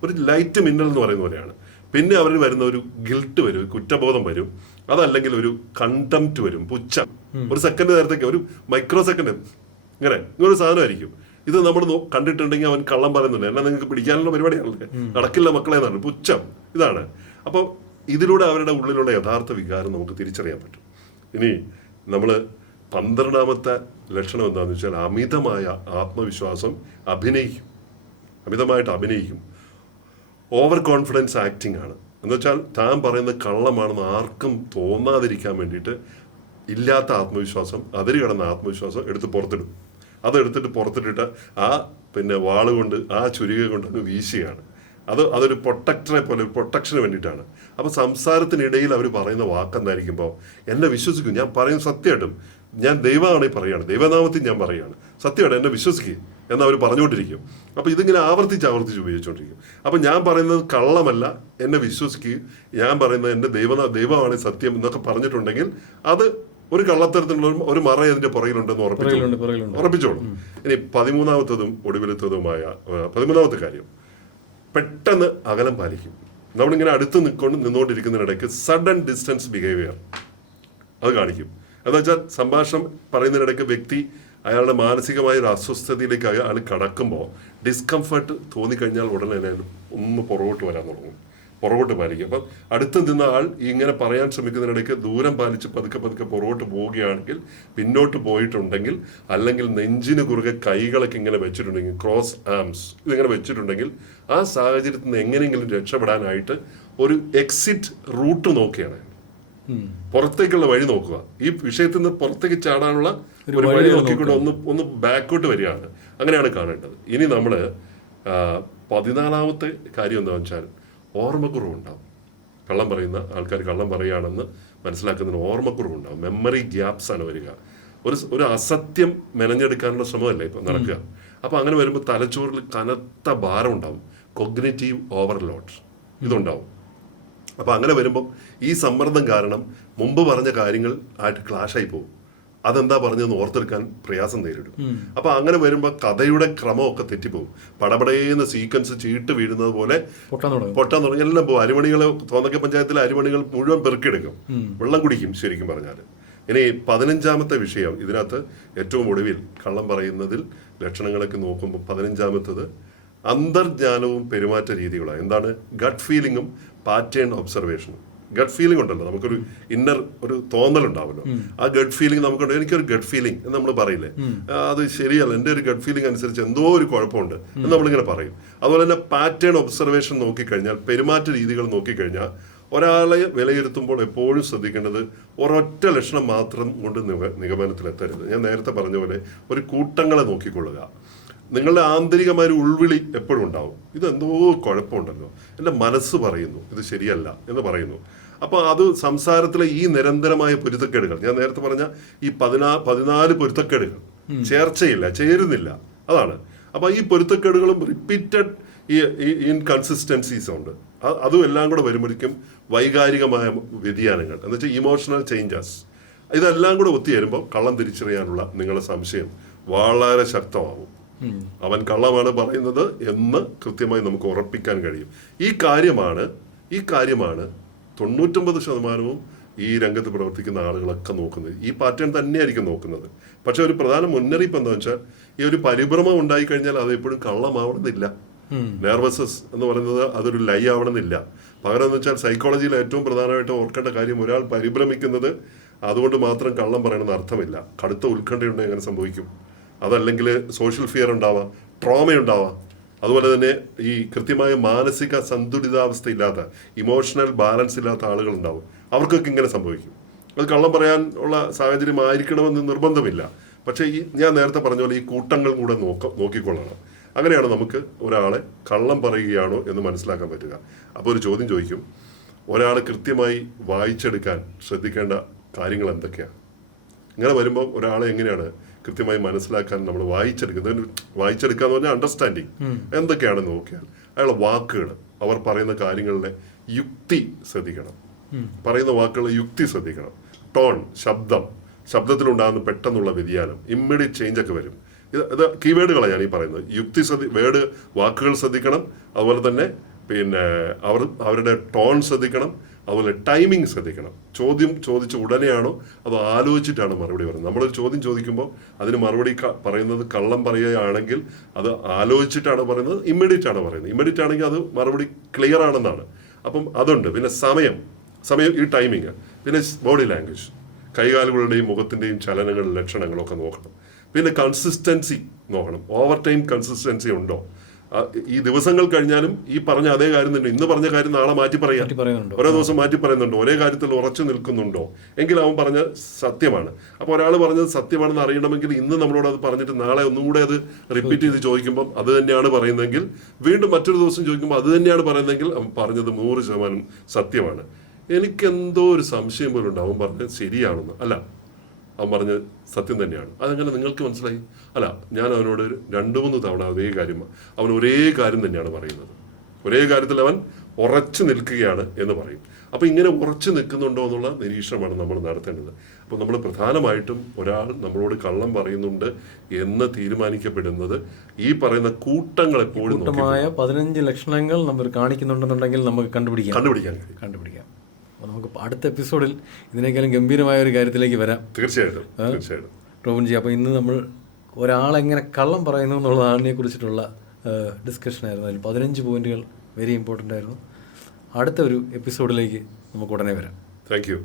ഒരു ലൈറ്റ് മിന്നൽ എന്ന് പറയുന്ന പോലെയാണ്. പിന്നെ അവരിൽ വരുന്ന ഒരു ഗിൽട്ട് വരും, കുറ്റബോധം വരും. അതല്ലെങ്കിൽ ഒരു കണ്ടംപ്റ്റ് വരും, പുച്ഛം. ഒരു സെക്കൻഡ് നേരത്തേക്ക്, ഒരു മൈക്രോ സെക്കൻഡ് ഇങ്ങനൊരു സാധനമായിരിക്കും. ഇത് നമ്മൾ കണ്ടിട്ടുണ്ടെങ്കിൽ അവൻ കള്ളം പറയുന്നുണ്ട്, എന്നാൽ നിങ്ങൾക്ക് പിടിക്കാനുള്ള പരിപാടിയാണല്ലേ, നടക്കില്ല മക്കളെ എന്നാണ് പുച്ഛം. ഇതാണ്. അപ്പോൾ ഇതിലൂടെ അവരുടെ ഉള്ളിലുള്ള യഥാർത്ഥ വികാരം നമുക്ക് തിരിച്ചറിയാൻ പറ്റും. ഇനി നമ്മൾ 12ാമത്തെ ലക്ഷണം എന്താണെന്ന് വെച്ചാൽ അമിതമായ ആത്മവിശ്വാസം അമിതമായിട്ട് അഭിനയിക്കും. ഓവർ കോൺഫിഡൻസ് ആക്ടിങ് ആണ്. എന്നുവെച്ചാൽ താൻ പറയുന്നത് കള്ളമാണെന്ന് ആർക്കും തോന്നാതിരിക്കാൻ വേണ്ടിയിട്ട് ഇല്ലാത്ത ആത്മവിശ്വാസം, അതിര് കടന്ന ആത്മവിശ്വാസം അതെടുത്തിട്ട് പുറത്തിട്ടിട്ട് വാള് കൊണ്ട് ചുരിക കൊണ്ട് അങ്ങ് വീശുകയാണ്. അതൊരു പ്രൊട്ടക്ടറെ പോലെ, പ്രൊട്ടക്ഷന് വേണ്ടിയിട്ടാണ്. അപ്പോൾ സംസാരത്തിനിടയിൽ അവർ പറയുന്ന വാക്കെന്തായിരിക്കുമ്പോൾ എന്നെ വിശ്വസിക്കും, ഞാൻ പറയുന്നത് സത്യമായിട്ടും, ഞാൻ ദൈവമാണെങ്കിൽ പറയുകയാണ്, ദൈവനാമത്തിൽ ഞാൻ പറയുകയാണ്, സത്യമായിട്ട് എന്നെ വിശ്വസിക്കുക എന്ന് അവർ പറഞ്ഞുകൊണ്ടിരിക്കും. അപ്പോൾ ഇതിങ്ങനെ ആവർത്തിച്ച് ഉപയോഗിച്ചുകൊണ്ടിരിക്കും. അപ്പോൾ ഞാൻ പറയുന്നത് കള്ളമല്ല, എന്നെ വിശ്വസിക്കുകയും ഞാൻ പറയുന്നത് എൻ്റെ ദൈവമാണ് സത്യം എന്നൊക്കെ പറഞ്ഞിട്ടുണ്ടെങ്കിൽ അത് ഒരു കള്ളത്തരത്തിലുള്ള ഒരു മറ അതിന്റെ പുറകിലുണ്ടെന്ന് ഉറപ്പിച്ചോളും. ഇനി 13ാമത്തതും ഒടുവിലത്തതുമായ 13ാമത്തെ കാര്യം, പെട്ടെന്ന് അകലം പാലിക്കും. നമ്മളിങ്ങനെ അടുത്ത് നിന്നുകൊണ്ടിരിക്കുന്നതിനിടയ്ക്ക് സഡൻ ഡിസ്റ്റൻസ് ബിഹേവിയർ അത് കാണിക്കും. എന്ന് വെച്ചാൽ സംഭാഷണം പറയുന്നതിനിടയ്ക്ക് വ്യക്തി അയാളുടെ മാനസികമായ ഒരു അസ്വസ്ഥതയിലേക്ക് അയാൾ കടക്കുമ്പോൾ ഡിസ്കംഫർട്ട് തോന്നിക്കഴിഞ്ഞാൽ ഉടനെ ഒന്ന് പുറകോട്ട് വരാൻ തുടങ്ങും, പുറകോട്ട് പാലിക്കും. അപ്പം അടുത്ത് നിന്ന ആൾ ഇങ്ങനെ പറയാൻ ശ്രമിക്കുന്നതിനിടയ്ക്ക് ദൂരം പാലിച്ച് പതുക്കെ പുറകോട്ട് പോവുകയാണെങ്കിൽ, പിന്നോട്ട് പോയിട്ടുണ്ടെങ്കിൽ, അല്ലെങ്കിൽ നെഞ്ചിന് കുറുകെ കൈകളൊക്കെ ഇങ്ങനെ വെച്ചിട്ടുണ്ടെങ്കിൽ, ക്രോസ് ആംസ് ഇതിങ്ങനെ വെച്ചിട്ടുണ്ടെങ്കിൽ, ആ സാഹചര്യത്തിൽ നിന്ന് എങ്ങനെയെങ്കിലും രക്ഷപ്പെടാനായിട്ട് ഒരു എക്സിറ്റ് റൂട്ട് നോക്കുകയാണ്, പുറത്തേക്കുള്ള വഴി നോക്കുക. ഈ വിഷയത്തിൽ നിന്ന് പുറത്തേക്ക് ചാടാനുള്ള ഒരു വഴി നോക്കിക്കൊണ്ട് ഒന്ന് ബാക്കോട്ട് വരികയാണ്. അങ്ങനെയാണ് കാണേണ്ടത്. ഇനി നമ്മൾ 14ാമത്തെ കാര്യം എന്താണെന്ന് വെച്ചാൽ ഓർമ്മക്കുറവുണ്ടാവും. കള്ളം പറയുന്ന ആൾക്കാർ കള്ളം പറയുകയാണെന്ന് മനസ്സിലാക്കുന്നതിന് ഓർമ്മക്കുറവുണ്ടാവും. മെമ്മറി ഗ്യാപ്സ് ആണ് വരിക. ഒരു അസത്യം മെനഞ്ഞെടുക്കാനുള്ള ശ്രമമല്ലേ ഇപ്പം നടക്കുക. അപ്പം അങ്ങനെ വരുമ്പോൾ തലച്ചോറിൽ കനത്ത ഭാരം ഉണ്ടാവും, കൊഗ്നിറ്റീവ് ഓവർലോഡ് ഇതുണ്ടാവും. അപ്പം അങ്ങനെ വരുമ്പം ഈ സമ്മർദ്ദം കാരണം മുമ്പ് പറഞ്ഞ കാര്യങ്ങൾ ആയിട്ട് ക്ലാഷായി പോകും. അതെന്താ പറഞ്ഞതെന്ന് ഓർത്തെടുക്കാൻ പ്രയാസം നേരിടും. അപ്പൊ അങ്ങനെ വരുമ്പോൾ കഥയുടെ ക്രമമൊക്കെ തെറ്റിപ്പോകും. പടപടയെന്ന് സീക്വൻസ് ചീട്ട് വീഴുന്നത് പോലെ പൊട്ടാൻ തുടങ്ങി എല്ലാം പോകും. അരിമണികൾ, തോന്നക്ക പഞ്ചായത്തിലെ അരിമണികൾ മുഴുവൻ പെറുക്കിയെടുക്കും, വെള്ളം കുടിക്കും ശരിക്കും പറഞ്ഞാൽ. ഇനി 15ാമത്തെ വിഷയം, ഇതിനകത്ത് ഏറ്റവും ഒടുവിൽ കള്ളം പറയുന്നതിൽ ലക്ഷണങ്ങളൊക്കെ നോക്കുമ്പോൾ 15ാമത്തത് അന്തർജ്ഞാനവും പെരുമാറ്റ രീതികളാണ്. എന്താണ്? ഗട്ട് ഫീലിങ്ങും പാറ്റേൺ ഒബ്സർവേഷനും. ഗട്ട് ഫീലിംഗ് ഉണ്ടല്ലോ, നമുക്കൊരു ഇന്നർ ഒരു തോന്നലുണ്ടാവുമല്ലോ. ആ ഗട്ട് ഫീലിംഗ് നമുക്കുണ്ട്. എനിക്കൊരു ഗട്ട് ഫീലിംഗ് എന്ന് നമ്മൾ പറയില്ലേ, അത് ശരിയല്ല, എൻ്റെ ഒരു ഗട്ട് ഫീലിംഗ് അനുസരിച്ച് എന്തോ ഒരു കുഴപ്പമുണ്ട് എന്ന് നമ്മളിങ്ങനെ പറയും. അതുപോലെ തന്നെ പാറ്റേൺ ഒബ്സർവേഷൻ നോക്കിക്കഴിഞ്ഞാൽ, പെരുമാറ്റ രീതികൾ നോക്കിക്കഴിഞ്ഞാൽ, ഒരാളെ വിലയിരുത്തുമ്പോൾ എപ്പോഴും ശ്രദ്ധിക്കേണ്ടത് ഒരൊറ്റ ലക്ഷണം മാത്രം കൊണ്ട് നിഗമനത്തിലെത്തരുത്. ഞാൻ നേരത്തെ പറഞ്ഞ പോലെ ഒരു കൂട്ടങ്ങളെ നോക്കിക്കൊള്ളുക. നിങ്ങളുടെ ആന്തരികമായ ഒരു ഉൾവിളി എപ്പോഴും ഉണ്ടാവും, ഇതെന്തോ കുഴപ്പമുണ്ടല്ലോ, എൻ്റെ മനസ്സ് പറയുന്നു ഇത് ശരിയല്ല എന്ന് പറയുന്നു. അപ്പോൾ അത് സംസാരത്തിലെ ഈ നിരന്തരമായ പൊരുത്തക്കേടുകൾ, ഞാൻ നേരത്തെ പറഞ്ഞ ഈ 14 പൊരുത്തക്കേടുകൾ, ചേർച്ചയില്ല, ചേരുന്നില്ല, അതാണ്. അപ്പോൾ ഈ പൊരുത്തക്കേടുകളും റിപ്പീറ്റഡ് ഈ ഇൻകൺസിസ്റ്റൻസീസ് ഉണ്ട്. അതും എല്ലാം കൂടെ വരുമ്പോഴേക്കും വൈകാരികമായ വ്യതിയാനങ്ങൾ എന്ന് വെച്ചാൽ ഇമോഷണൽ ചേഞ്ചസ്, ഇതെല്ലാം കൂടെ ഒത്തുചേരുമ്പോൾ കള്ളം തിരിച്ചറിയാനുള്ള നിങ്ങളുടെ സംശയം വളരെ ശക്തമാവും. അവൻ കള്ളമാണ് പറയുന്നത് എന്ന് കൃത്യമായി നമുക്ക് ഉറപ്പിക്കാൻ കഴിയും. ഈ കാര്യമാണ് 99% ഈ രംഗത്ത് പ്രവർത്തിക്കുന്ന ആളുകളൊക്കെ നോക്കുന്നത്. ഈ പാറ്റേൺ തന്നെയായിരിക്കും നോക്കുന്നത്. പക്ഷെ ഒരു പ്രധാന മുന്നറിയിപ്പ് എന്താണെന്ന് വെച്ചാൽ ഈ ഒരു പരിഭ്രമം ഉണ്ടായിക്കഴിഞ്ഞാൽ അത് എപ്പോഴും കള്ളമാവണമെന്നില്ല. നെർവസസ് എന്ന് പറയുന്നത് അതൊരു ലൈ ആവണമെന്നില്ല. പകരം എന്ന് വെച്ചാൽ സൈക്കോളജിയിൽ ഏറ്റവും പ്രധാനമായിട്ട് ഓർക്കേണ്ട കാര്യം, ഒരാൾ പരിഭ്രമിക്കുന്നത് അതുകൊണ്ട് മാത്രം കള്ളം പറയണമെന്ന് അർത്ഥമില്ല. കടുത്ത ഉത്കണ്ഠയുണ്ടെങ്കിൽ എങ്ങനെ സംഭവിക്കും? അതല്ലെങ്കിൽ സോഷ്യൽ ഫിയർ ഉണ്ടാവാം, ട്രോമയുണ്ടാവാം. അതുപോലെ തന്നെ ഈ കൃത്യമായ മാനസിക സന്തുലിതാവസ്ഥ ഇല്ലാത്ത, ഇമോഷണൽ ബാലൻസ് ഇല്ലാത്ത ആളുകളുണ്ടാവും. അവർക്കൊക്കെ ഇങ്ങനെ സംഭവിക്കും. അത് കള്ളം പറയാൻ ഉള്ള സാഹചര്യം ആയിരിക്കണമെന്ന് നിർബന്ധമില്ല. പക്ഷേ ഞാൻ നേരത്തെ പറഞ്ഞ പോലെ ഈ കൂട്ടങ്ങൾ കൂടെ നോക്കിക്കൊള്ളണം. അങ്ങനെയാണ് നമുക്ക് ഒരാളെ കള്ളം പറയുകയാണോ എന്ന് മനസ്സിലാക്കാൻ പറ്റുക. അപ്പോൾ ഒരു ചോദ്യം ചോദിക്കും, ഒരാൾ കൃത്യമായി വായിച്ചെടുക്കാൻ ശ്രദ്ധിക്കേണ്ട കാര്യങ്ങൾ എന്തൊക്കെയാണ്? ഇങ്ങനെ വരുമ്പോൾ ഒരാളെ എങ്ങനെയാണ് കൃത്യമായി മനസ്സിലാക്കാൻ നമ്മൾ വായിച്ചെടുക്കുക എന്ന് പറഞ്ഞാൽ അണ്ടർസ്റ്റാൻഡിങ് എന്തൊക്കെയാണെന്ന് നോക്കിയാൽ അയാളുടെ വാക്കുകൾ, അവർ പറയുന്ന കാര്യങ്ങളിലെ യുക്തി ശ്രദ്ധിക്കണം. പറയുന്ന വാക്കുകളുടെ യുക്തി ശ്രദ്ധിക്കണം. ടോൺ, ശബ്ദത്തിലുണ്ടാകുന്ന പെട്ടെന്നുള്ള വ്യതിയാനം, ഇമ്മീഡിയറ്റ് ചേഞ്ച് ഒക്കെ വരും. ഇത് കീവേഡുകളാണ് ഞാൻ ഈ പറയുന്നത്. വാക്കുകൾ ശ്രദ്ധിക്കണം. അതുപോലെ തന്നെ അവരുടെ ടോൺ ശ്രദ്ധിക്കണം. അതുപോലെ ടൈമിംഗ് ശ്രദ്ധിക്കണം. ചോദ്യം ചോദിച്ച ഉടനെയാണോ അതോ ആലോചിച്ചിട്ടാണ് മറുപടി പറയുന്നത്? നമ്മളൊരു ചോദ്യം ചോദിക്കുമ്പോൾ അതിന് മറുപടി പറയുന്നത് കള്ളം പറയുകയാണെങ്കിൽ അത് ആലോചിച്ചിട്ടാണ് പറയുന്നത്, ഇമ്മീഡിയറ്റ് ആണ് പറയുന്നത്. ഇമ്മീഡിയറ്റ് ആണെങ്കിൽ അത് മറുപടി ക്ലിയർ ആണെന്നാണ്. അപ്പം അതുണ്ട്. പിന്നെ സമയം, ഈ ടൈമിങ്, പിന്നെ ബോഡി ലാംഗ്വേജ്, കൈകാലുകളുടെയും മുഖത്തിൻ്റെയും ചലനങ്ങളും ലക്ഷണങ്ങളൊക്കെ നോക്കണം. പിന്നെ കൺസിസ്റ്റൻസി നോക്കണം. ഓവർ ടൈം കൺസിസ്റ്റൻസി ഉണ്ടോ? ഈ ദിവസങ്ങൾ കഴിഞ്ഞാലും ഈ പറഞ്ഞ അതേ കാര്യം തന്നെ, ഇന്ന് പറഞ്ഞ കാര്യം നാളെ മാറ്റി പറയാം, ഓരോ ദിവസം മാറ്റി പറയുന്നുണ്ടോ, ഒരേ കാര്യത്തിൽ ഉറച്ചു നിൽക്കുന്നുണ്ടോ എങ്കിൽ അവൻ പറഞ്ഞ സത്യമാണ്. അപ്പോൾ ഒരാൾ പറഞ്ഞത് സത്യമാണെന്ന് അറിയണമെങ്കിൽ ഇന്ന് നമ്മളോട് അത് പറഞ്ഞിട്ട് നാളെ ഒന്നും കൂടെ അത് റിപ്പീറ്റ് ചെയ്ത് ചോദിക്കുമ്പോൾ അത് തന്നെയാണ് പറയുന്നതെങ്കിൽ, വീണ്ടും മറ്റൊരു ദിവസം ചോദിക്കുമ്പോൾ അത് തന്നെയാണ് പറയുന്നതെങ്കിൽ അവൻ പറഞ്ഞത് 100% സത്യമാണ്. എനിക്കെന്തോ ഒരു സംശയം പോലും ഉണ്ട് അവൻ പറഞ്ഞത് ശരിയാണെന്ന്. അല്ല, അവൻ പറഞ്ഞ സത്യം തന്നെയാണ്. അതെങ്ങനെ നിങ്ങൾക്ക് മനസ്സിലായി? അല്ല, ഞാൻ അവനോട് 2-3 തവണ അവൻ ഒരേ കാര്യം തന്നെയാണ് പറയുന്നത്. ഒരേ കാര്യത്തിൽ അവൻ ഉറച്ചു നിൽക്കുകയാണ് എന്ന് പറയും. അപ്പോൾ ഇങ്ങനെ ഉറച്ചു നിൽക്കുന്നുണ്ടോ എന്നുള്ള നിരീക്ഷണമാണ് നമ്മൾ നടത്തേണ്ടത്. അപ്പോൾ നമ്മൾ പ്രധാനമായിട്ടും ഒരാൾ നമ്മളോട് കള്ളം പറയുന്നുണ്ട് എന്ന് തീരുമാനിക്കപ്പെടുന്നത് ഈ പറയുന്ന കൂട്ടങ്ങൾ എപ്പോഴും 15 ലക്ഷണങ്ങൾ നമ്മൾ കാണിക്കുന്നുണ്ടെന്നുണ്ടെങ്കിൽ നമുക്ക് കണ്ടുപിടിക്കാം. അപ്പോൾ നമുക്ക് അടുത്ത എപ്പിസോഡിൽ ഇതിനേക്കാളും ഗംഭീരമായ ഒരു കാര്യത്തിലേക്ക് വരാം. തീർച്ചയായിട്ടും. റോബിൻജി, അപ്പോൾ ഇന്ന് നമ്മൾ ഒരാളെങ്ങനെ കള്ളം പറയുന്നു എന്നുള്ളതിനെ കുറിച്ചിട്ടുള്ള ഡിസ്കഷനായിരുന്നു. അതിൽ 15 പോയിന്റുകൾ വെരി ഇമ്പോർട്ടൻ്റ് ആയിരുന്നു. അടുത്ത ഒരു എപ്പിസോഡിലേക്ക് നമുക്ക് ഉടനെ വരാം. Thank you.